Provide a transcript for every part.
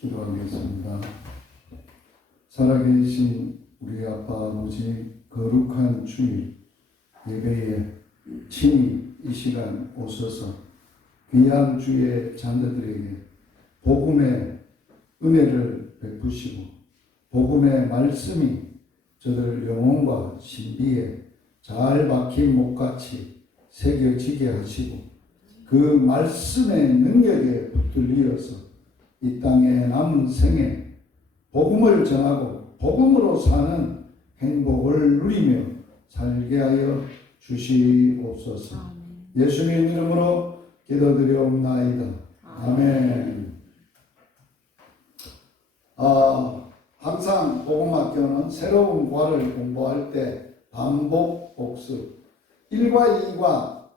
기도하겠습니다. 살아계신 우리 아빠 아버지, 거룩한 주일 예배에 친히 이 시간 오셔서 귀한 주의 자녀들에게 복음의 은혜를 베푸시고 복음의 말씀이 저들 영혼과 신비에 잘 박힌 못같이 새겨지게 하시고 그 말씀의 능력에 붙들리어서 이 땅의 남은 생에 복음을 전하고 복음으로 사는 행복을 누리며 살게 하여 주시옵소서. 예수님 이름으로 기도드리옵나이다. 아멘. 항상 복음학교는 새로운 과를 공부할 때 반복 복습 1과 2과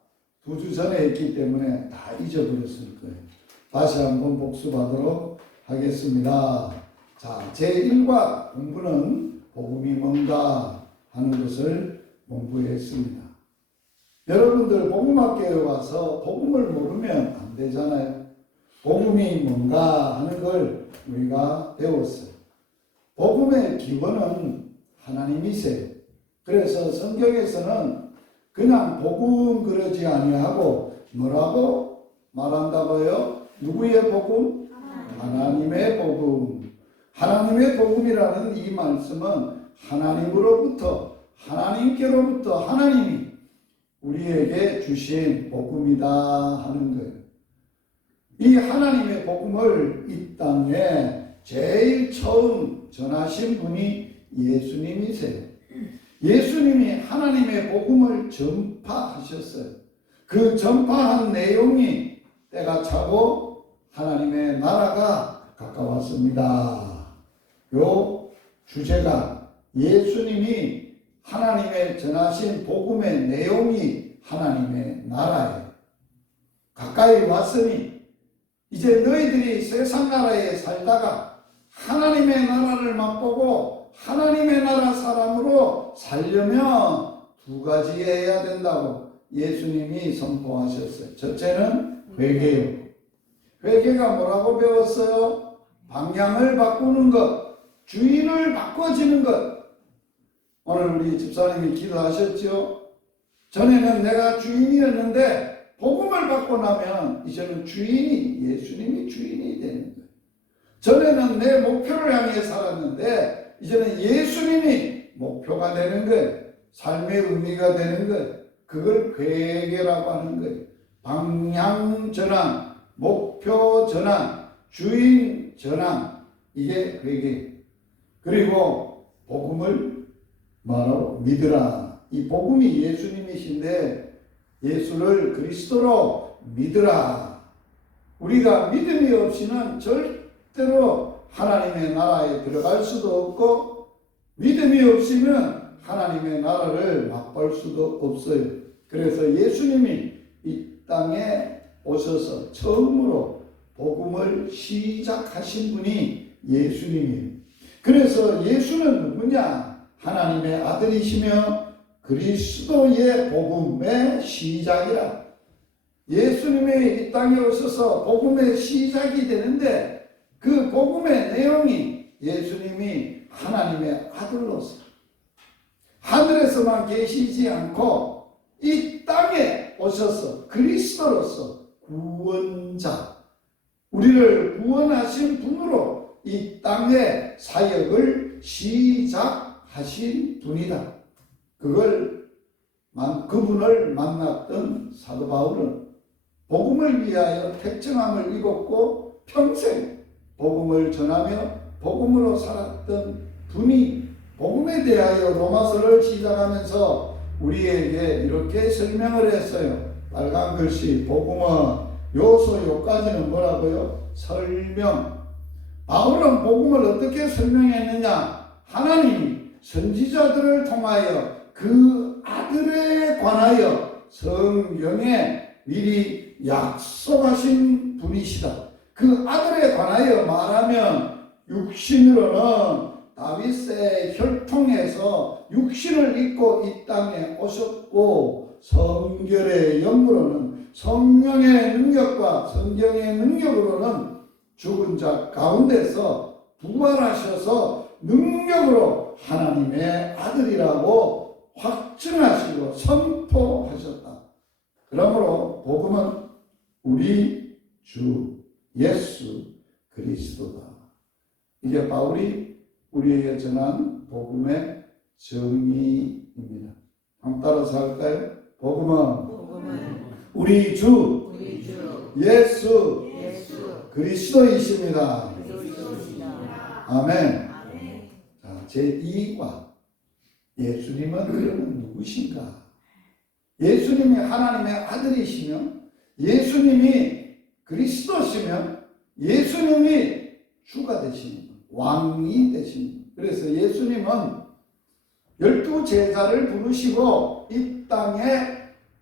2주 전에 했기 때문에 다 잊어버렸을 거예요. 다시 한번 복습하도록 하겠습니다. 자, 제1과 공부는 복음이 뭔가 하는 것을 공부했습니다. 여러분들 복음학교에 와서 복음을 모르면 안 되잖아요. 복음이 뭔가 하는 걸 우리가 배웠어요. 복음의 기원은 하나님이세요. 그래서 성경에서는 그냥 복음 그러지 아니하고 뭐라고 말한다고요? 누구의 복음? 하나님의 복음. 하나님의 복음이라는 이 말씀은 하나님으로부터 하나님께로부터 하나님이 우리에게 주신 복음이다 하는 거예요. 이 하나님의 복음을 이 땅에 제일 처음 전하신 분이 예수님이세요. 예수님이 하나님의 복음을 전파하셨어요. 그 전파한 내용이 때가 차고 하나님의 나라가 가까웠습니다. 요 주제가 예수님이 하나님의 전하신 복음의 내용이 하나님의 나라예요. 가까이 왔으니 이제 너희들이 세상 나라에 살다가 하나님의 나라를 맛보고 하나님의 나라 사람으로 살려면 두 가지 해야 된다고 예수님이 선포하셨어요. 첫째는 회개요. 회개가 뭐라고 배웠어요? 방향을 바꾸는 것, 주인을 바꿔지는 것. 오늘 우리 집사님이 기도하셨죠? 전에는 내가 주인이었는데 복음을 받고 나면 이제는 주인이, 예수님이 주인이 되는 거예요. 전에는 내 목표를 향해 살았는데 이제는 예수님이 목표가 되는 거예요. 삶의 의미가 되는 거예요. 그걸 회개라고 하는 거예요. 방향 전환, 목표 전환, 주인 전환, 이게 회개. 그리고 복음을 바로 믿으라. 이 복음이 예수님이신데 예수를 그리스도로 믿으라. 우리가 믿음이 없이는 절대로 하나님의 나라에 들어갈 수도 없고 믿음이 없이는 하나님의 나라를 맛볼 수도 없어요. 그래서 예수님이 이 땅에 오셔서 처음으로 복음을 시작하신 분이 예수님이에요. 그래서 예수는 누구냐? 하나님의 아들이시며 그리스도의 복음의 시작이라. 예수님이 이 땅에 오셔서 복음의 시작이 되는데 그 복음의 내용이 예수님이 하나님의 아들로서 하늘에서만 계시지 않고 이 땅에 오셔서 그리스도로서 구원자, 우리를 구원하신 분으로 이 땅의 사역을 시작하신 분이다. 그분을 만났던 사도 바울은 복음을 위하여 택정함을 입었고 평생 복음을 전하며 복음으로 살았던 분이 복음에 대하여 로마서를 시작하면서 우리에게 이렇게 설명을 했어요. 빨간 글씨 복음은 요소 요까지는 뭐라고요? 설명. 바울은 복음을 어떻게 설명했느냐? 하나님이 선지자들을 통하여 그 아들에 관하여 성경에 미리 약속하신 분이시다. 그 아들에 관하여 말하면 육신으로는 다윗의 혈통에서 육신을 입고 이 땅에 오셨고 성결의 영으로는 성령의 능력과 성경의 능력으로는 죽은 자 가운데서 부활하셔서 능력으로 하나님의 아들이라고 확증하시고 선포하셨다. 그러므로 복음은 우리 주 예수 그리스도다. 이게 바울이 우리에게 전한 복음의 정의입니다. 한번 따라서 할까요? 복음은 우리 주 예수 그리스도이십니다. 아멘. 자, 제2과 예수님은 그러면 누구신가? 예수님이 하나님의 아들이시며 예수님이 그리스도시며 예수님이 주가 되시는 왕이 되시는. 그래서 예수님은 12제자를 부르시고 이 땅에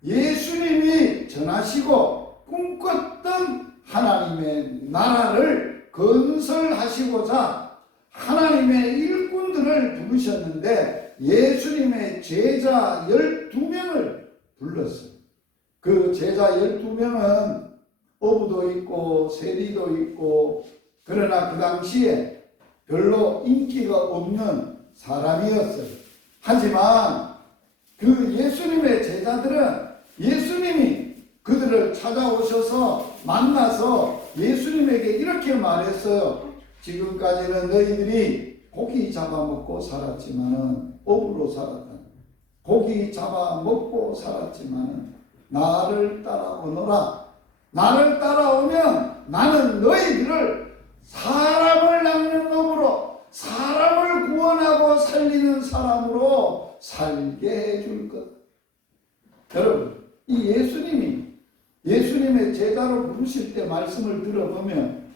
예수님이 전하시고 꿈꿨던 하나님의 나라를 건설하시고자 하나님의 일꾼들을 부르셨는데 예수님의 제자 12명을 불렀어요. 그 제자 12명은 어부도 있고 세리도 있고 그러나 그 당시에 별로 인기가 없는 사람이었어요. 하지만 그 예수님의 제자들은 예수님이 그들을 찾아오셔서 만나서 예수님에게 이렇게 말했어요. 지금까지는 너희들이 고기 잡아먹고 살았지만은 어부로 살았다. 고기 잡아먹고 살았지만은 나를 따라오너라. 나를 따라오면 나는 너희들을 사람을 낚는 놈으로 사람을 구원하고 살리는 사람으로 살게 해줄 것. 여러분, 이 예수님의 제자로 부르실 때 말씀을 들어보면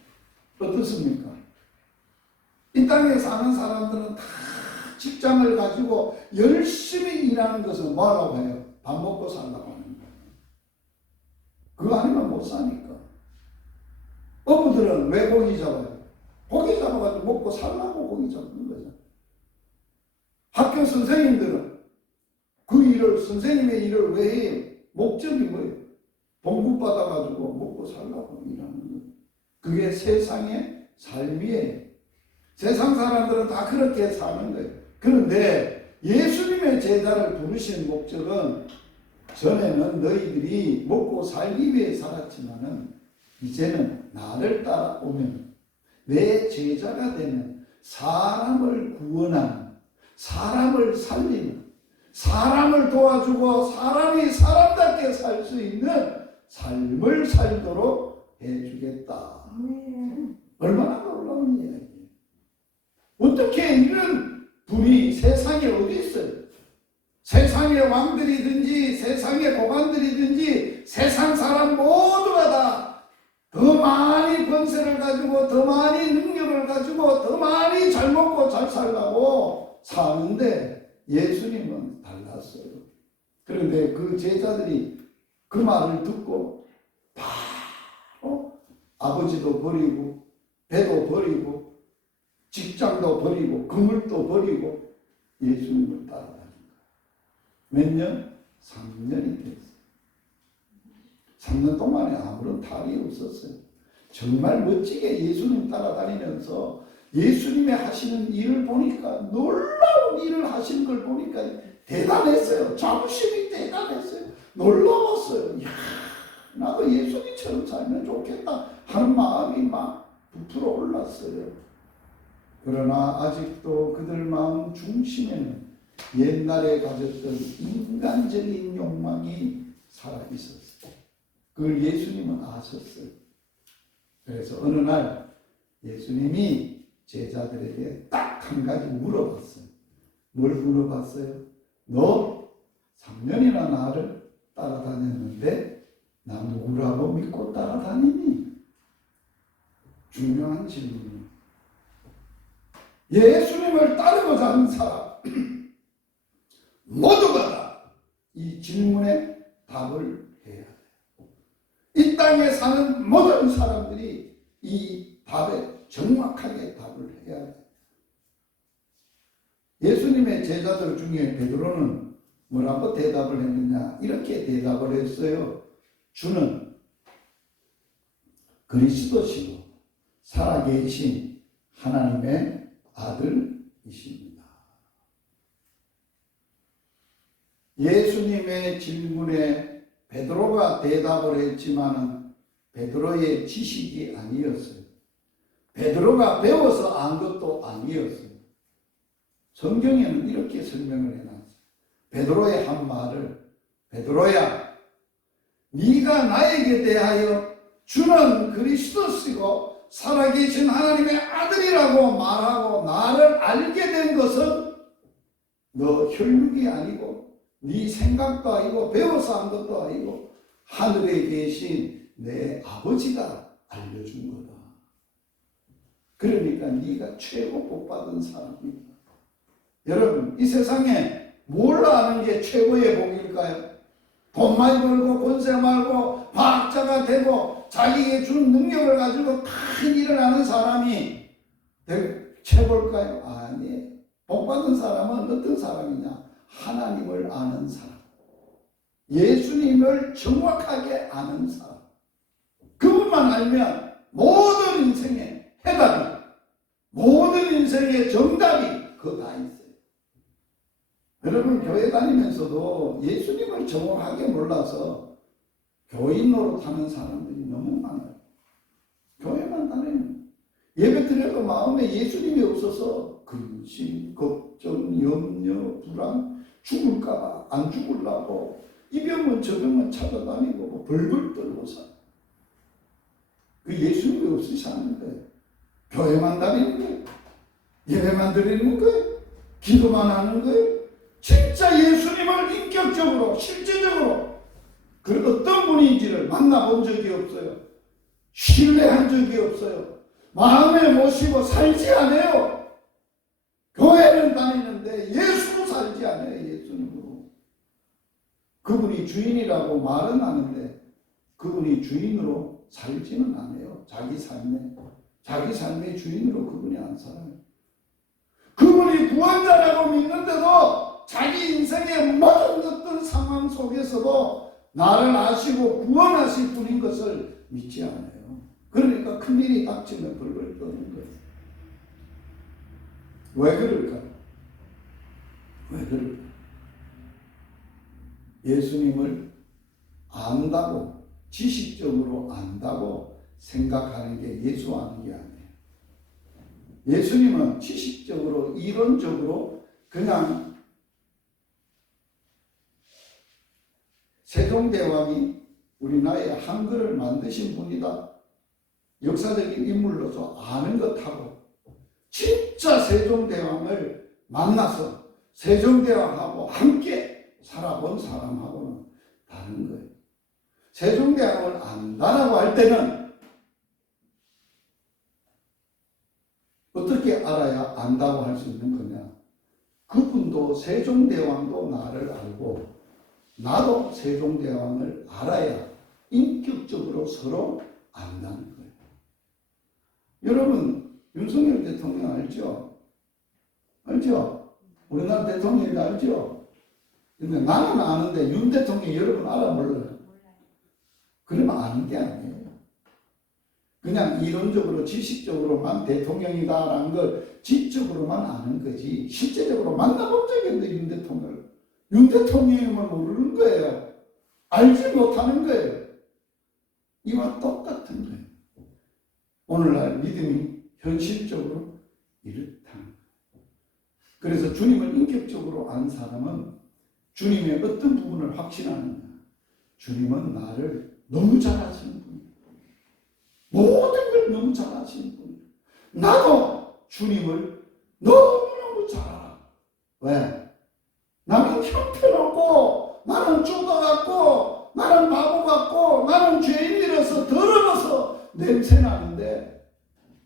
어떻습니까? 이 땅에 사는 사람들은 다 직장을 가지고 열심히 일하는 것은 뭐라고 해요? 밥 먹고 살라고 하는 거예요. 그거 아니면 못 사니까. 어부들은 왜 고기 잡아요? 고기 잡아가지고 먹고 살라고 고기 잡는 거죠. 학교 선생님들은 그 일을, 선생님의 일을 왜 해요? 목적이 뭐예요? 봉급 받아가지고 먹고 살라고 일하는 거예요. 그게 세상의 삶이에요. 세상 사람들은 다 그렇게 사는 거예요. 그런데 예수님의 제자를 부르신 목적은 전에는 너희들이 먹고 살기 위해 살았지만은 이제는 나를 따라오면 내 제자가 되면 사람을 구원하는, 사람을 살리는, 사람을 도와주고 사람이 사람답게 살 수 있는 삶을 살도록 해주겠다. 얼마나 놀라운 이야기예요. 어떻게 이런 분이 세상에 어디 있어요? 세상의 왕들이든지 세상의 고관들이든지 세상 사람 모두가 다 더 많이 권세를 가지고 더 많이 능력을 가지고 더 많이 잘 먹고 잘 살라고 사는데 예수님은 달랐어요. 그런데 그 제자들이 그 말을 듣고 바로 아버지도 버리고 배도 버리고 직장도 버리고 그물도 버리고 예수님을 따라다닌 거예요. 몇 년? 3년이 됐어요. 3년 동안에 아무런 탈이 없었어요. 정말 멋지게 예수님 따라다니면서 예수님의 하시는 일을 보니까 놀라운 일을 하시는 걸 보니까 대단했어요. 자부심이 대단했어요. 놀라웠어요. 이야, 나도 예수님처럼 살면 좋겠다 하는 마음이 막 부풀어 올랐어요. 그러나 아직도 그들 마음 중심에는 옛날에 가졌던 인간적인 욕망이 살아있었어요. 그걸 예수님은 아셨어요. 그래서 어느 날 예수님이 제자들에게 딱 한 가지 물어봤어요. 뭘 물어봤어요? 너 3년이나 나를 따라다녔는데 나 누구라고 믿고 따라다니니? 중요한 질문이에요. 예수님을 따르고자 하는 사람 모두가 다 이 질문에 답을 해야 돼요. 이 땅에 사는 모든 사람들이 이 답에 정확하게 답을 해야 돼요. 예수님의 제자들 중에 베드로는 뭐라고 대답을 했느냐? 이렇게 대답을 했어요. 주는 그리스도시고 살아계신 하나님의 아들이십니다. 예수님의 질문에 베드로가 대답을 했지만은 베드로의 지식이 아니었어요. 베드로가 배워서 안 것도 아니었어요. 성경에는 이렇게 설명을 해놨어요. 베드로의 한 말을, 베드로야, 네가 나에게 대하여 주는 그리스도시고 살아계신 하나님의 아들이라고 말하고 나를 알게 된 것은 너 혈육이 아니고 네 생각도 아니고 배워서 한 것도 아니고 하늘에 계신 내 아버지가 알려준 거다. 그러니까 네가 최고 복받은 사람이다. 여러분, 이 세상에 뭘 아는 게 최고의 복일까요? 돈 많이 벌고 권세 말고 과학자가 되고 자기에게 준 능력을 가지고 큰 일을 하는 사람이 최고일까요? 아니에요. 복받은 사람은 어떤 사람이냐? 하나님을 아는 사람, 예수님을 정확하게 아는 사람. 그분만 알면 모든 인생의 해답이, 모든 인생의 정답이 그거 다 있어요. 여러분, 교회 다니면서도 예수님을 정확하게 몰라서 교인 노릇하는 사람들이 너무 많아요. 교회만 다니면 예배 드려도 마음에 예수님이 없어서 근심, 걱정, 염려, 불안, 죽을까봐 안 죽으려고 이 병은 저 병은 찾아다니고 벌벌 떨고 살아요. 그 예수님이 없이 사는 거예요. 교회만 다니는 거예요. 예배만 드리는 거예요. 기도만 하는 거예요. 진짜 예수님을 인격적으로 실제적으로 그 어떤 분인지를 만나본 적이 없어요. 신뢰한 적이 없어요. 마음에 모시고 살지 않아요. 교회는 다니는데 예수로 살지 않아요. 예수님으로. 그분이 주인이라고 말은 하는데 그분이 주인으로 살지는 않아요. 자기 삶의 주인으로 그분이 안 살아요. 그분이 구원자라고 믿는데도 자기 인생의 모든 어떤 상황 속에서도 나를 아시고 구원하실 분인 것을 믿지 않아요. 그러니까 큰일이 닥치면 벌벌 떠는 거예요. 왜 그럴까? 왜 그럴까? 예수님을 안다고, 지식적으로 안다고 생각하는 게 예수 아는 게 아니에요. 예수님은 지식적으로, 이론적으로 그냥 세종대왕이 우리나라의 한글을 만드신 분이다. 역사적인 인물로서 아는 것하고 진짜 세종대왕을 만나서 세종대왕하고 함께 살아본 사람하고는 다른 거예요. 세종대왕을 안다라고 할 때는 어떻게 알아야 안다고 할 수 있는 거냐? 그분도 세종대왕도 나를 알고 나도 세종대왕을 알아야 인격적으로 서로 안다는 거예요. 여러분, 윤석열 대통령 알죠? 알죠? 우리나라 대통령이 알죠? 근데 나는 아는데 윤 대통령 여러분 알아 몰라요? 그러면 아는 게 아니에요. 그냥 이론적으로 지식적으로만 대통령이다라는 걸 지적으로만 아는 거지 실제적으로 만나본 적이 없는데 윤 대통령을. 윤 대통령임을 모르는 거예요. 알지 못하는 거예요. 이와 똑같은 거예요. 오늘날 믿음이 현실적으로 이렇다는 거예요. 그래서 주님을 인격적으로 아는 사람은 주님의 어떤 부분을 확신하느냐. 주님은 나를 너무 잘 아시는 분이에요. 모든 걸 너무 잘 아시는 분이에요. 나도 주님을 너무너무 잘 알아. 왜? 나는 형편없고 나는 죽어갖고 나는 바보 같고 나는 죄인이라서 더러워서 냄새나는데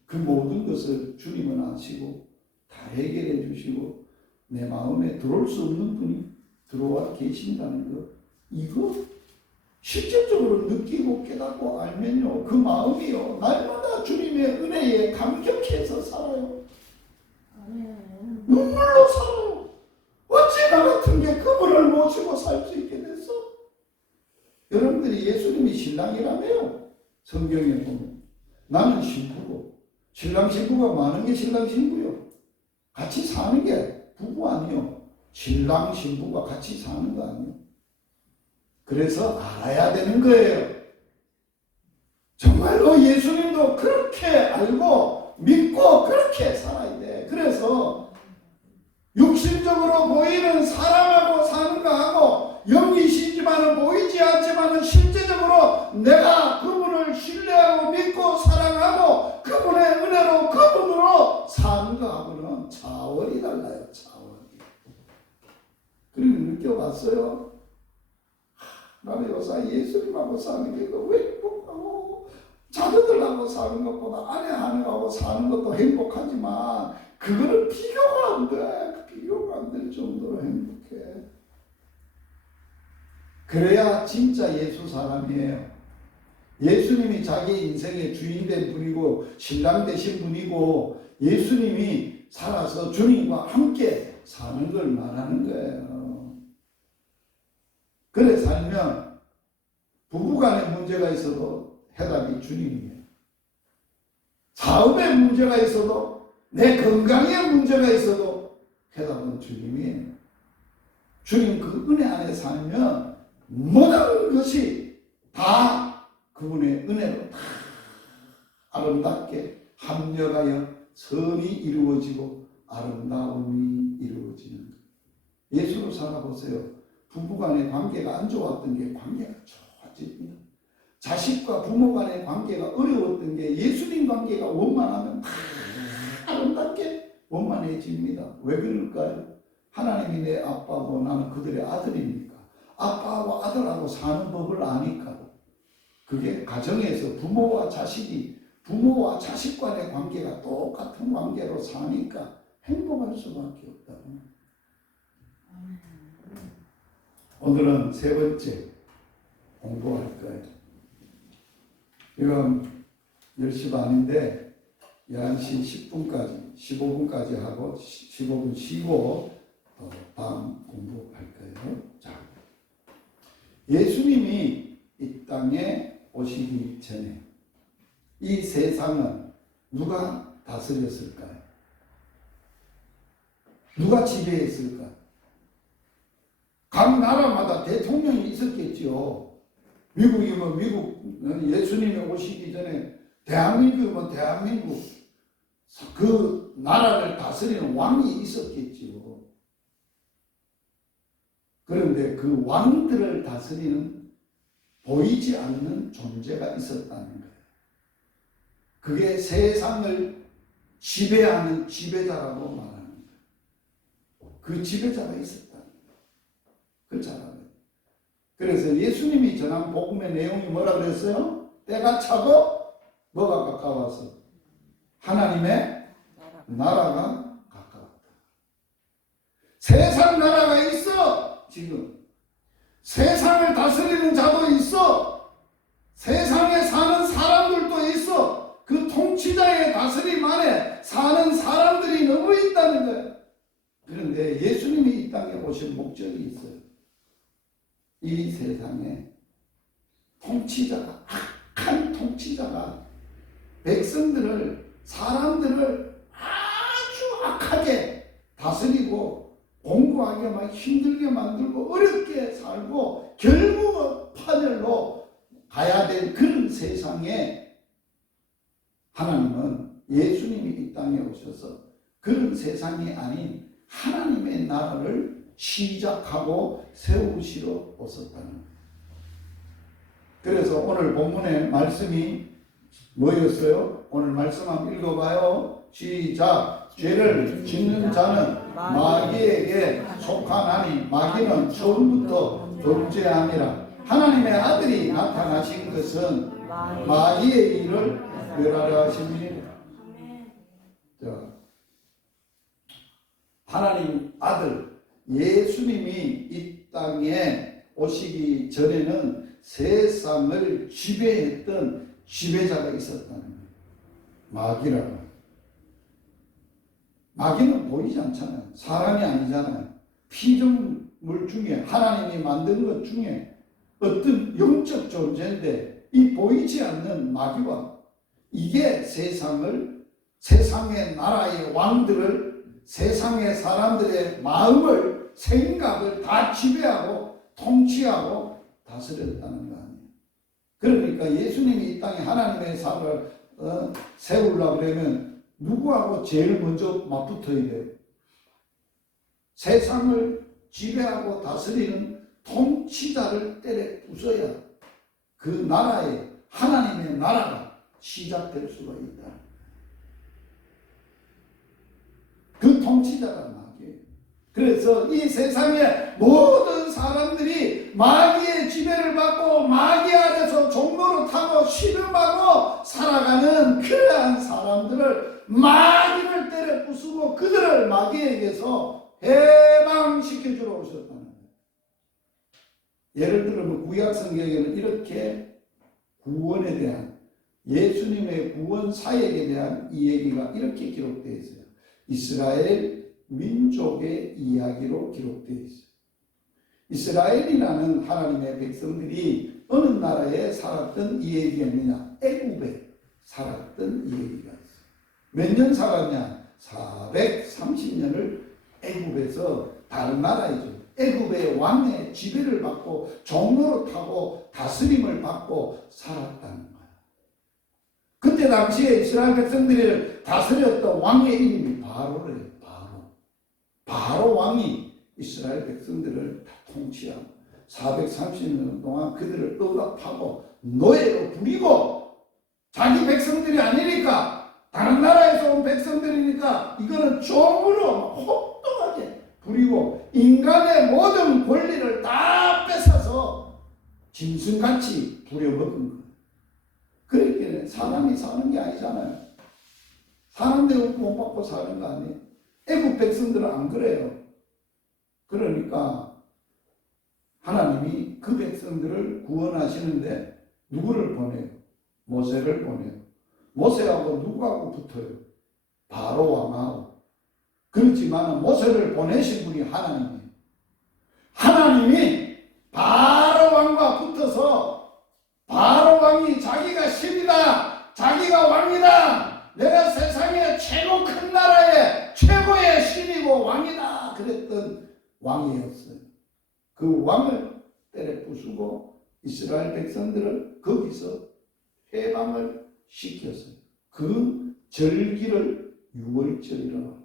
그 모든 것을 주님은 아시고 다 해결해 주시고 내 마음에 들어올 수 없는 분이 들어와 계신다는 것, 이거 실질적으로 느끼고 깨닫고 알면요 그 마음이요 날마다 주님의 은혜에 감격해서 살아요. 눈물로 살아요. 어찌 나 같은 게 그분을 모시고 살 수 있게 됐어? 여러분들이 예수님이 신랑이라며요. 성경에 보면 나는 신부고 신랑 신부가 많은 게 신랑 신부요. 같이 사는 게 부부 아니요. 신랑 신부가 같이 사는 거 아니요. 그래서 알아야 되는 거예요. 정말로 예수님도 그렇게 알고 믿고 그렇게 살아야 돼. 그래서 육신적으로 보이는 사랑하고 사는 거하고 영이시지만은 보이지 않지만은 실제적으로 내가 그분을 신뢰하고 믿고 사랑하고 그분의 은혜로 그분으로 사는 거하고는 차원이 달라요. 차원이. 그리고 느껴봤어요. 나는 요새 예수님하고 사는 게 너무 행복하고 자녀들하고 사는 것보다 아내 하나하고 사는 것도 행복하지만 그거는 비교가 안 돼. 비교가 안 될 정도로 행복해. 그래야 진짜 예수 사람이에요. 예수님이 자기 인생의 주인 된 분이고 신랑 되신 분이고 예수님이 살아서 주님과 함께 사는 걸 말하는 거예요. 그래 살면 부부간에 문제가 있어도 해답이 주님이에요. 사업에 문제가 있어도 내 건강에 문제가 있어도 해답은 주님이에요. 주님 그 은혜 안에 살면 모든 것이 다 그분의 은혜로 다 아름답게 합력하여 선이 이루어지고 아름다움이 이루어지는 거예요. 예수로 살아보세요. 부부간의 관계가 안 좋았던 게 관계가 좋아집니다. 자식과 부모 간의 관계가 어려웠던 게 예수님 관계가 원만하면 다 아름답게 원만해집니다. 왜 그럴까요? 하나님이 내 아빠고 나는 그들의 아들이니까. 아빠하고 아들하고 사는 법을 아니까. 그게 가정에서 부모와 자식 간의 관계가 똑같은 관계로 사니까 행복할 수밖에 없다. 오늘은 세 번째 공부할 거예요. 지금 10시 반인데 11시 10분까지 15분까지 하고 15분 쉬고 다음 공부할 거예요. 자, 예수님이 이 땅에 오시기 전에 이 세상은 누가 다스렸을까요? 누가 지배했을까요? 각 나라마다 대통령이 있었겠죠. 미국이면 미국, 예수님이 오시기 전에 대한민국이면 대한민국, 그 나라를 다스리는 왕이 있었겠죠. 그런데 그 왕들을 다스리는 보이지 않는 존재가 있었다는 거예요. 그게 세상을 지배하는 지배자라고 말하는 거예요. 그 지배자가 있었다는 거예요. 그걸 잘 알아요. 그래서 예수님이 전한 복음의 내용이 뭐라 그랬어요? 때가 차고 뭐가 가까워서 하나님의 나라가 가까웠다. 세상 나라가 있어. 지금 세상을 다스리는 자도 있어. 세상에 사는 사람들도 있어. 그 통치자의 다스림 안에 사는 사람들이 너무 있다는 거예요. 그런데 예수님이 이 땅에 오신 목적이 있어요. 이 세상에 통치자가, 악한 통치자가 백성들을, 사람들을 아주 악하게 다스리고 공부하게 막 힘들게 만들고 어렵게 살고 결국은 파멸로 가야 될 그런 세상에 하나님은 예수님이 이 땅에 오셔서 그런 세상이 아닌 하나님의 나라를 시작하고 세우시러 오셨다는 거예요. 그래서 오늘 본문의 말씀이 뭐였어요? 오늘 말씀 한번 읽어봐요. 시작. 죄를 짓는 자는 마귀에게 속하나니 마귀는 처음부터 범죄함이라. 하나님의 아들이 나타나신 것은 마귀의 일을 멸하려 하심이니라. 하나님 아들 예수님이 이 땅에 오시기 전에는 세상을 지배했던 지배자가 있었다는 거예요. 마귀라고. 마귀는 보이지 않잖아요. 사람이 아니잖아요. 피조물 중에 하나님이 만든 것 중에 어떤 영적 존재인데 이 보이지 않는 마귀와 이게 세상을 세상의 나라의 왕들을, 세상의 사람들의 마음을, 생각을 다 지배하고 통치하고 다스렸다는 거 아니에요. 그러니까 예수님이 이 땅에 하나님의 사를 세우려고 그러면 누구하고 제일 먼저 맞붙어야 돼요? 세상을 지배하고 다스리는 통치자를 때려 부숴야 그 나라에, 하나님의 나라가 시작될 수가 있다. 그 통치자가 마귀예요. 그래서 이 세상의 모든 사람들이 마귀의 지배를 받고 마귀 아래서 종로로 타고 신음하고 살아가는 그러한 사람들을 마귀를 때려 부수고 그들을 마귀에게서 해방시켜주러 오셨다는 거예요. 예를 들면 구약 성경에는 이렇게 구원에 대한, 예수님의 구원 사역에 대한 이 얘기가 이렇게 기록되어 있어요. 이스라엘 민족의 이야기로 기록되어 있어요. 이스라엘이라는 하나님의 백성들이 어느 나라에 살았던 이 얘기가 있느냐? 애굽에 살았던 이 얘기가 있어요. 몇 년 살았냐? 430년을 애굽에서, 다른 나라이죠, 애굽의 왕의 지배를 받고 종로로 타고 다스림을 받고 살았다는 거예요. 그때 당시에 이스라엘 백성들을 다스렸던 왕의 이름이 바로래요. 바로 왕이 이스라엘 백성들을 다 통치하고 430년 동안 그들을 억압하고 노예로 부리고, 자기 백성들이 아니니까, 다른 나라에서 온 백성들이니까 이거는 종으로 혹독하게 부리고 인간의 모든 권리를 다 뺏어서 짐승같이 부려먹은 거예요. 그러니까 사람이 사는 게 아니잖아요. 사람 대우도 못 받고 사는 거 아니에요. 애국 백성들은 안 그래요. 그러니까 하나님이 그 백성들을 구원하시는데 누구를 보내요? 모세를 보내요. 모세하고 누구하고 붙어요? 바로 왕하고. 그렇지만 모세를 보내신 분이 하나님이에요. 하나님이 바로 왕과 붙어서 바로 왕이 자기가 신이다, 자기가 왕이다, 내가 세상의 최고 큰 나라의 최고의 신이고 왕이다 그랬던 왕이었어요. 그 왕을 때려 부수고 이스라엘 백성들을 거기서 해방을 시켰어요. 그 절기를 유월절이라고.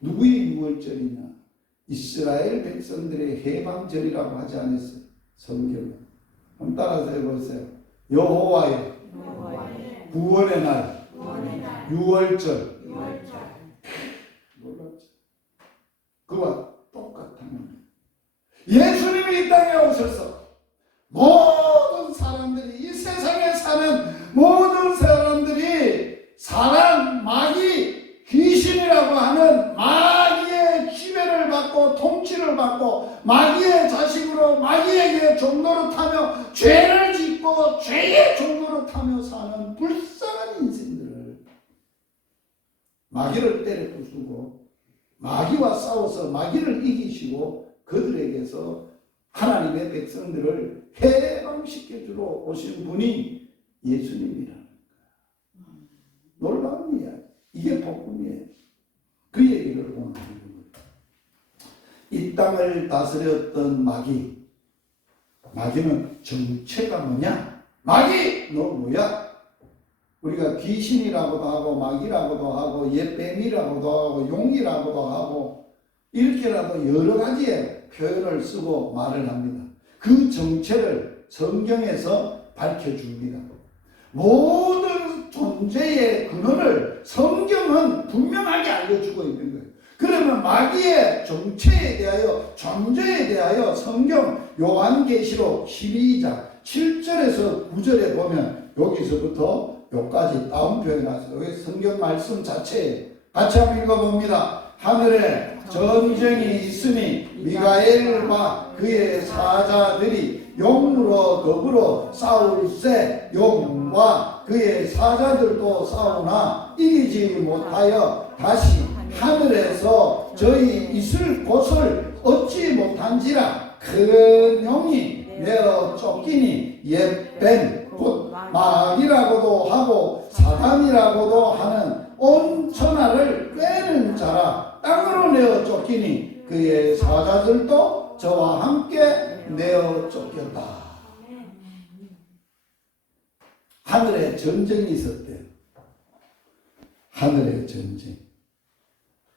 누구의 유월절이냐? 이스라엘 백성들의 해방절이라고 하지 않았어요. 성경은. 한번 따라서 해보세요. 여호와의 구원의 날, 유월절. 놀랍죠? 그와 똑같은 예수님이 이 땅에 오셔서 모든 사람들이, 이 세상에 사는 모든 사람들이 사람, 마귀, 귀신이라고 하는 마귀의 지배를 받고 통치를 받고 마귀의 자식으로 마귀에게 종노릇하며 죄를 짓고 죄의 종노릇하며 사는 불쌍한 인생들을 마귀를 때려 부수고 마귀와 싸워서 마귀를 이기시고 그들에게서 하나님의 백성들을 해방시켜주러 오신 분이 예수님이라는 거예요. 놀라운 이야기. 이게 복음이에요. 그 얘기를 오늘 하는 거예요. 이 땅을 다스렸던 마귀. 마귀는 정체가 뭐냐? 마귀! 너 뭐야? 우리가 귀신이라고도 하고 마귀라고도 하고 옛뱀이라고도 하고 용이라고도 하고 이렇게라도 여러 가지의 표현을 쓰고 말을 합니다. 그 정체를 성경에서 밝혀줍니다. 모든 존재의 근원을 성경은 분명하게 알려주고 있는 거예요. 그러면 마귀의 정체에 대하여, 존재에 대하여 성경 요한계시록 12장 7절에서 9절에 보면 여기서부터 여기까지 따옴표에 나서 여기 성경 말씀 자체에 같이 한번 읽어봅니다. 하늘에 전쟁이 있으니 미가엘과 그의 사자들이 용으로 더불어 싸울세 용과 그의 사자들도 싸우나 이기지 못하여 다시 하늘에서 저희 있을 곳을 얻지 못한지라 큰 용이 내어 쫓기니 옛뱀 곧 마귀라고도 하고 사단이라고도 하는 온 그의 사자들도 저와 함께 내어 쫓겼다. 하늘에 전쟁이 있었대요. 하늘에 전쟁.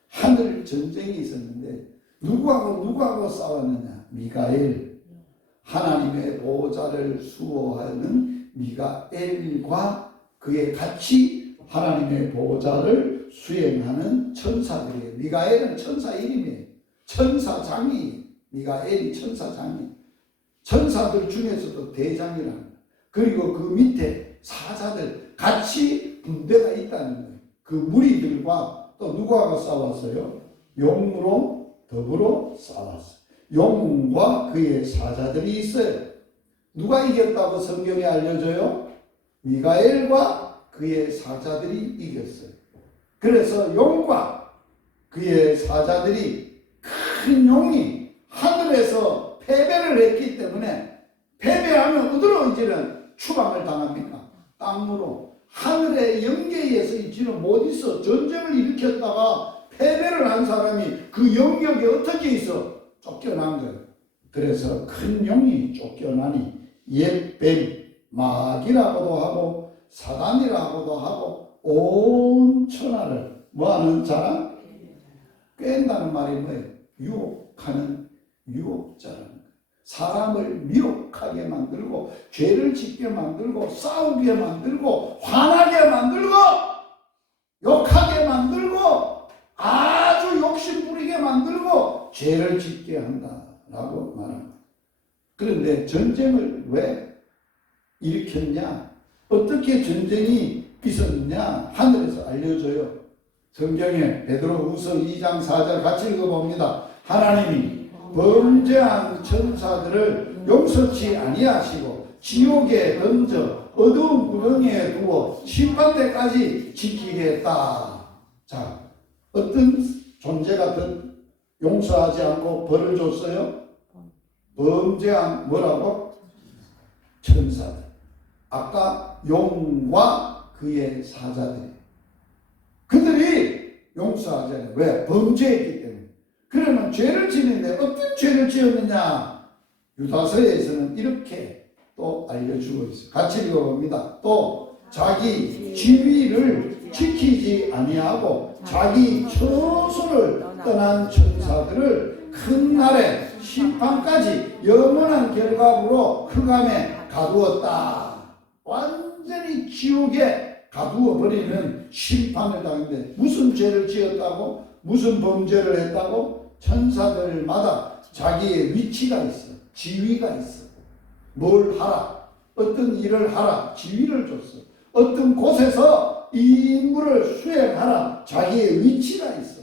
하늘 전쟁이 있었는데 누구하고 싸웠느냐? 미가엘. 하나님의 보호자를 수호하는 미가엘과 그의 같이 하나님의 보호자를 수행하는 천사들이에요. 미가엘은 천사 이름이에요. 천사장이, 미가엘이 천사장이. 천사들 중에서도 대장이라는 거예요. 그리고 그 밑에 사자들 같이 분대가 있다는 거예요. 그 무리들과 또 누구하고 싸웠어요? 용으로 더불어 싸웠어요. 용과 그의 사자들이 있어요. 누가 이겼다고 성경에 알려줘요? 미가엘과 그의 사자들이 이겼어요. 그래서 용과 그의 사자들이, 큰 용이 하늘에서 패배를 했기 때문에, 패배하면 어디로 이제는 추방을 당합니까? 땅으로. 하늘의 영계에서 이제는 못 있어. 전쟁을 일으켰다가 패배를 한 사람이 그 영역에 어떻게 있어? 쫓겨난 거예요. 그래서 큰 용이 쫓겨나니 옛뱀, 마귀라고도 하고 사단이라고도 하고 온 천하를 뭐하는 자라? 꿰는다는 말이 뭐예요? 유혹하는 유혹자라는 거예요. 사람을 미혹하게 만들고 죄를 짓게 만들고 싸우게 만들고 화나게 만들고 욕하게 만들고 아주 욕심 부리게 만들고 죄를 짓게 한다라고 말합니다. 그런데 전쟁을 왜 일으켰냐? 어떻게 전쟁이 있었느냐? 하늘에서 알려줘요. 성경에 베드로후서 2장 4절 같이 읽어봅니다. 하나님이 범죄한 천사들을 용서치 아니하시고 지옥에 던져 어두운 구덩이에 두어 심판대까지 지키겠다. 자, 어떤 존재가 용서하지 않고 벌을 줬어요? 범죄한 뭐라고? 천사들. 아까 용과 그의 사자들. 그들이 용서하지 않아요. 왜? 범죄했기 때문에. 그러면 죄를 지는데 어떤 죄를 지었느냐? 유다서에서는 이렇게 또 알려주고 있어요. 같이 읽어봅니다. 또 자기 지위를 지키지 아니하고 자기 처소를 떠난 천사들을 큰 날에 심판까지 영원한 결과로 흑암에 가두었다. 완전히 지옥에 가두어 버리는 심판을 당했는데 무슨 죄를 지었다고? 무슨 범죄를 했다고? 천사들마다 자기의 위치가 있어. 지위가 있어. 뭘 하라. 어떤 일을 하라. 지위를 줬어. 어떤 곳에서 이 임무를 수행하라. 자기의 위치가 있어.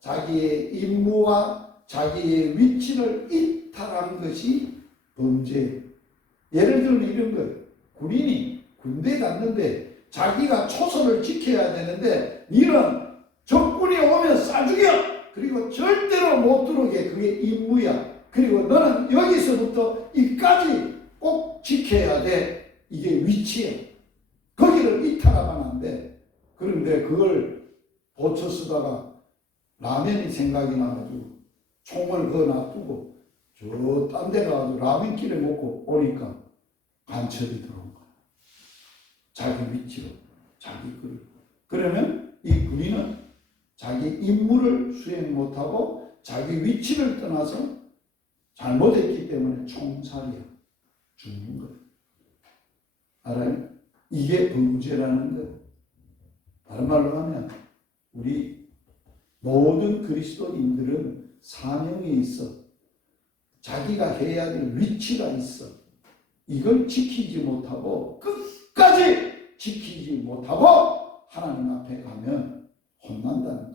자기의 임무와 자기의 위치를 이탈한 것이 범죄. 예를 들면 이런 거예요. 군인이 군대에 갔는데 자기가 초소를 지켜야 되는데 니는 적군이 오면 쏴 죽여! 그리고 절대로 못 들어오게. 그게 임무야. 그리고 너는 여기서부터 이까지 꼭 지켜야 돼. 이게 위치야. 거기를 이탈하면 안 돼. 그런데 그걸 고쳐 쓰다가 라면이 생각이 나가지고 총을 그어 놔두고 저 딴 데 가가지고 라면끼리 먹고 오니까 간첩이 들어온 거야. 자기 위치로. 자기 그릇. 그러면 이 군인은 자기 임무를 수행 못하고 자기 위치를 떠나서 잘못했기 때문에 총살이야. 죽는 거예요. 알아요? 이게 범죄라는 거예요. 다른 말로 하면 우리 모든 그리스도인들은 사명이 있어. 자기가 해야 될 위치가 있어. 이걸 지키지 못하고 끝까지 지키지 못하고 하나님 앞에 가면 혼난다는 거예요.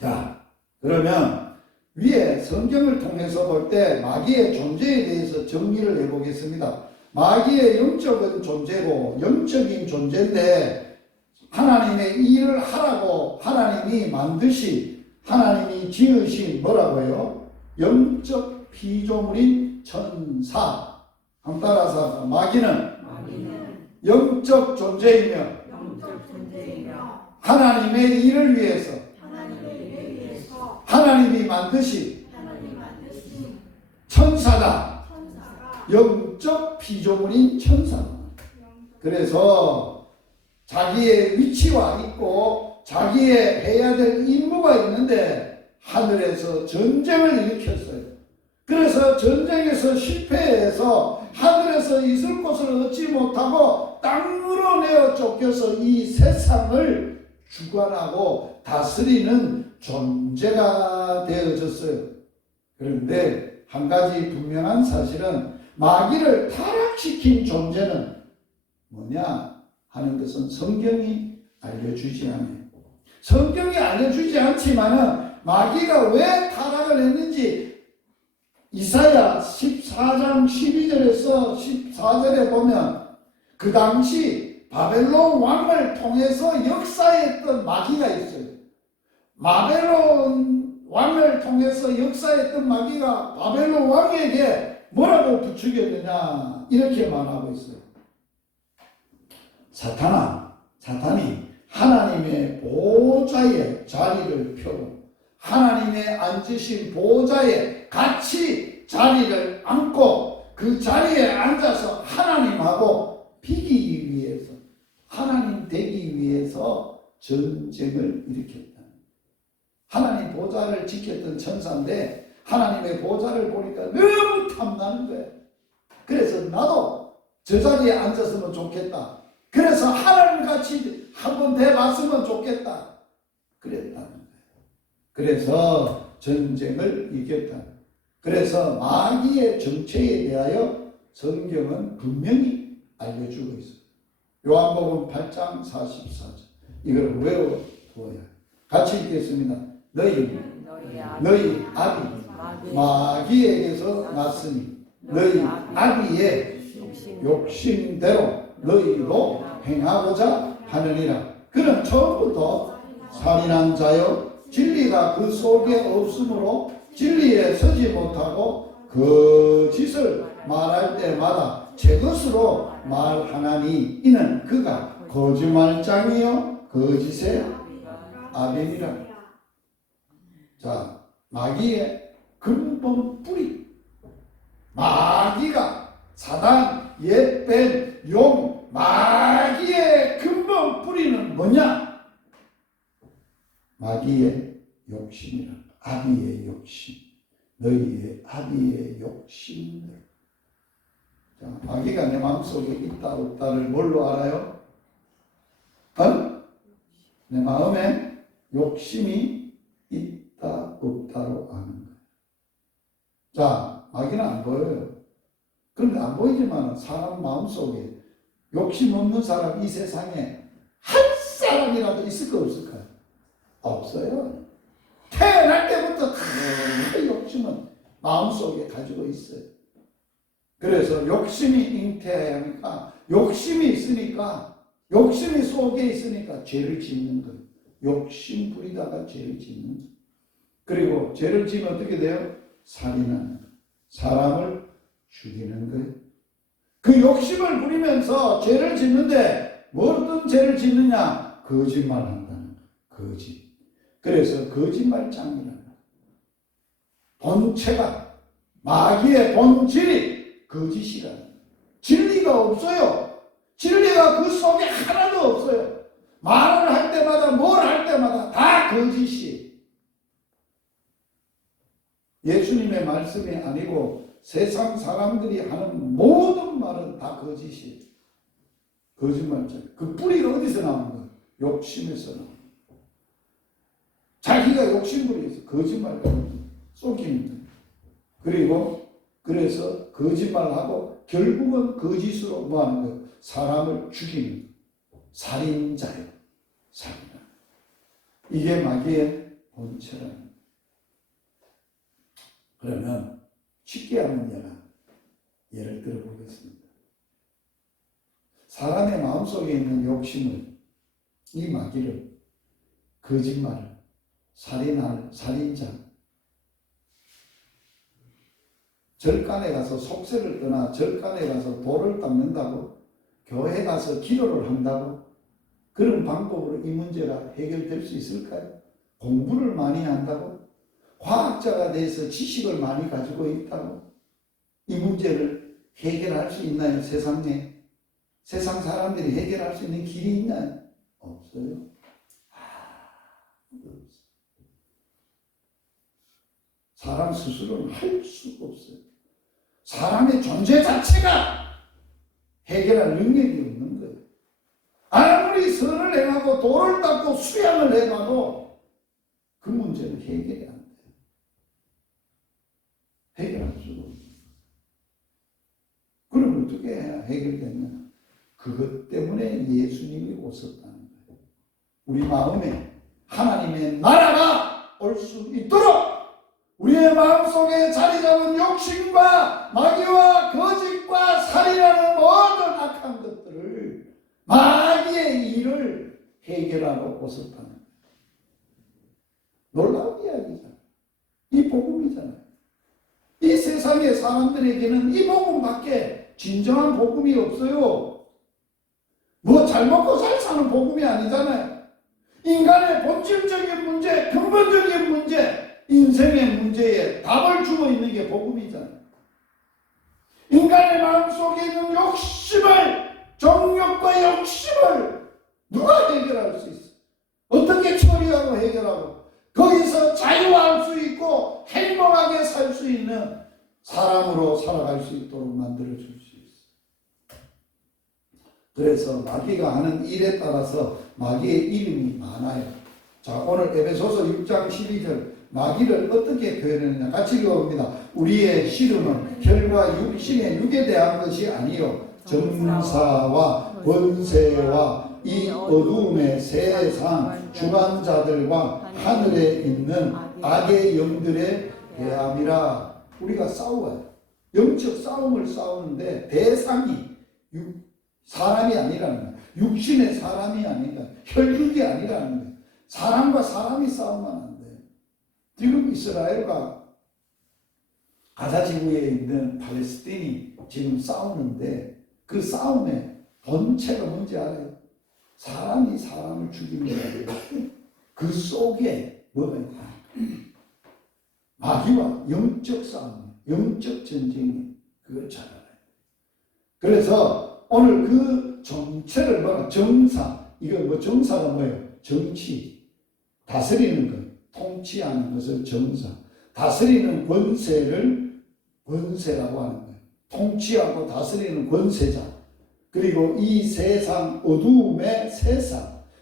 자, 그러면 위에 성경을 통해서 볼 때 마귀의 존재에 대해서 정리를 해보겠습니다. 마귀의 영적인 존재고 영적인 존재인데 하나님의 일을 하라고 하나님이 만드신 하나님이 지으신 뭐라고요? 영적 피조물인 천사. 한번 따라서 마귀는 영적 존재이며 하나님의 일을 위해서 하나님이 만드신 천사다. 영적 피조물인 천사. 그래서 자기의 위치와 있고 자기의 해야 될 임무가 있는데 하늘에서 전쟁을 일으켰어요. 그래서 전쟁에서 실패해서 하늘에서 있을 곳을 얻지 못하고 땅으로 내어 쫓겨서 이 세상을 주관하고 다스리는 존재가 되어졌어요. 그런데 한 가지 분명한 사실은 마귀를 타락시킨 존재는 뭐냐 하는 것은 성경이 알려주지 않아요. 성경이 알려주지 않지만은 마귀가 왜 타락을 했는지 이사야 14장 12절에서 14절에 보면 그 당시 바벨론 왕을 통해서 역사했던 마귀가 있어요. 바벨론 왕을 통해서 역사했던 마귀가 바벨론 왕에게 뭐라고 부추겼느냐 이렇게 말하고 있어요. 사탄이 하나님의 보좌에 자리를 펴고 하나님의 앉으신 보좌에 같이 자리를 앉고 그 자리에 앉아서 하나님하고 비기기 위해서 하나님 되기 위해서 전쟁을 일으켰다. 하나님 보좌를 지켰던 천사인데 하나님의 보좌를 보니까 너무 탐나는 거예요. 그래서 나도 저 자리에 앉았으면 좋겠다. 그래서 하나님같이 한번 돼봤으면 좋겠다. 그랬다는 거예요. 그래서 전쟁을 이겼다. 그래서 마귀의 정체에 대하여 성경은 분명히 알려주고 있어요. 요한복음 8장 44절. 이걸 외워두어야 해요. 같이 읽겠습니다. 너희 아비 마귀에게서 났으니 너희 아비의 욕심대로 너희로 행하고자 하느니라. 그는 처음부터 살인한 자요 진리가 그 속에 없으므로 진리에 서지 못하고 거짓을 말할 때마다 제 것으로 말하나니 이는 그가 거짓말장이요 거짓의 아비니라. 자, 마귀의 근본 뿌리. 마귀가 사단, 옛뱀, 용, 마귀의 근본 뿌리는 뭐냐? 마귀의 욕심이라. 아비의 욕심. 너희의 아비의 욕심들. 자, 마귀가 내 마음속에 있다 없다를 뭘로 알아요? 내 마음에 욕심이 있다 없다로 아는 거예요. 자, 마귀는 안 보여요. 그런데 안 보이지만 사람 마음속에 욕심 없는 사람 이 세상에 한 사람이라도 있을까 없을까요? 없어요. 태어날 때부터 다 욕심은 마음속에 가지고 있어요. 그래서 욕심이 잉태하니까 욕심이 있으니까 욕심이 속에 있으니까 죄를 짓는 거예요. 욕심 부리다가 죄를 짓는 거예요. 그리고 죄를 지면 어떻게 돼요? 살인하는 거예요. 사람을 죽이는 거예요. 그 욕심을 부리면서 죄를 짓는데 어떤 죄를 짓느냐? 거짓말 한다는 거예요. 거짓. 그래서 거짓말장이라는 거예요. 본체가 마귀의 본질이 거짓이라는 거예요. 진리가 없어요. 진리가 그 속에 하나도 없어요. 말을 할 때마다 뭘 할 때마다 다 거짓이. 예수님의 말씀이 아니고 세상 사람들이 하는 모든 말은 다 거짓이에요. 거짓말장. 그 뿌리가 어디서 나오는 거예요? 욕심에서 나오는 거예요. 자기가 욕심부리해서 거짓말을 쏟기는 거예요. 그리고 그래서 거짓말하고 결국은 거짓으로 뭐 하는 거예요? 사람을 죽이는 살인자예요. 살인자. 이게 마귀의 본체라는 거예요. 그러면 쉽게 하는 예를 들어보겠습니다. 사람의 마음속에 있는 욕심을, 이 마귀를, 거짓말을, 살인자, 절간에 가서 속세를 떠나 절간에 가서 돌을 닦는다고, 교회 가서 기도를 한다고, 그런 방법으로 이 문제가 해결될 수 있을까요? 공부를 많이 한다고? 과학자가 돼서 지식을 많이 가지고 있다고 이 문제를 해결할 수 있나요? 세상에? 세상 사람들이 해결할 수 있는 길이 있나요? 없어요. 없어요. 사람 스스로는 할 수가 없어요. 사람의 존재 자체가 해결할 능력이 없는 거예요. 아무리 선을 행하고 도를 닦고 수양을 해봐도 그 문제는 해결이 안 돼요. 해결할 수가 없어요. 그럼 어떻게 해야 해결되냐? 그것 때문에 예수님이 오셨다는 거예요. 우리 마음에 하나님의 나라가 올 수 있도록 우리의 마음속에 자리 잡은 욕심과 마귀와 거짓과 살인하는 모든 악한 것들을 마귀의 일을 해결하러 오셨다는 거예요. 놀라운 이야기잖아요. 이 복음이잖아요. 이 세상의 사람들에게는 이 복음밖에 진정한 복음이 없어요. 뭐 잘 먹고 잘 사는 복음이 아니잖아요. 인간의 본질적인 문제, 근본적인 문제, 인생의 문제에 답을 주고 있는 게 복음이잖아요. 인간의 마음속에 있는 욕심을, 정욕과 욕심을 누가 해결할 수 있어? 어떻게 처리하고 해결하고 거기서 자유할 수 있고 행복하게 살 수 있는 사람으로 살아갈 수 있도록 만들어줄 수 있어요. 그래서 마귀가 하는 일에 따라서 마귀의 이름이 많아요. 자, 오늘 에베소서 6장 12절 마귀를 어떻게 표현했느냐 같이 읽어봅니다. 우리의 씨름은 혈과 육신의 육에 대한 것이 아니요 정사와 권세와 이 어두움의 세상 주관자들과 하늘에 있는 악의 영들의 대함이라. 우리가 싸워요. 영적 싸움을 싸우는데 대상이 사람이 아니라는 거예요. 육신의 사람이 아니라 혈육이 아니라는 거예요. 사람과 사람이 싸우면 안 돼요. 지금 이스라엘과 가자 지구에 있는 팔레스틴이 지금 싸우는데 그 싸움의 본체가 뭔지 알아요? 사람이 사람을 죽이는 거예요. 그 속에 뭐가 있나? 마귀와 영적 싸움, 영적 전쟁이 그걸 잘 알아요. 그래서 오늘 그 정체를 뭐라 정사, 이거 뭐 정사가 뭐예요? 정치, 다스리는 것, 통치하는 것을 정사, 다스리는 권세를 권세라고 하는 거예요. 통치하고 다스리는 권세자. 그리고 이 세상 어두움의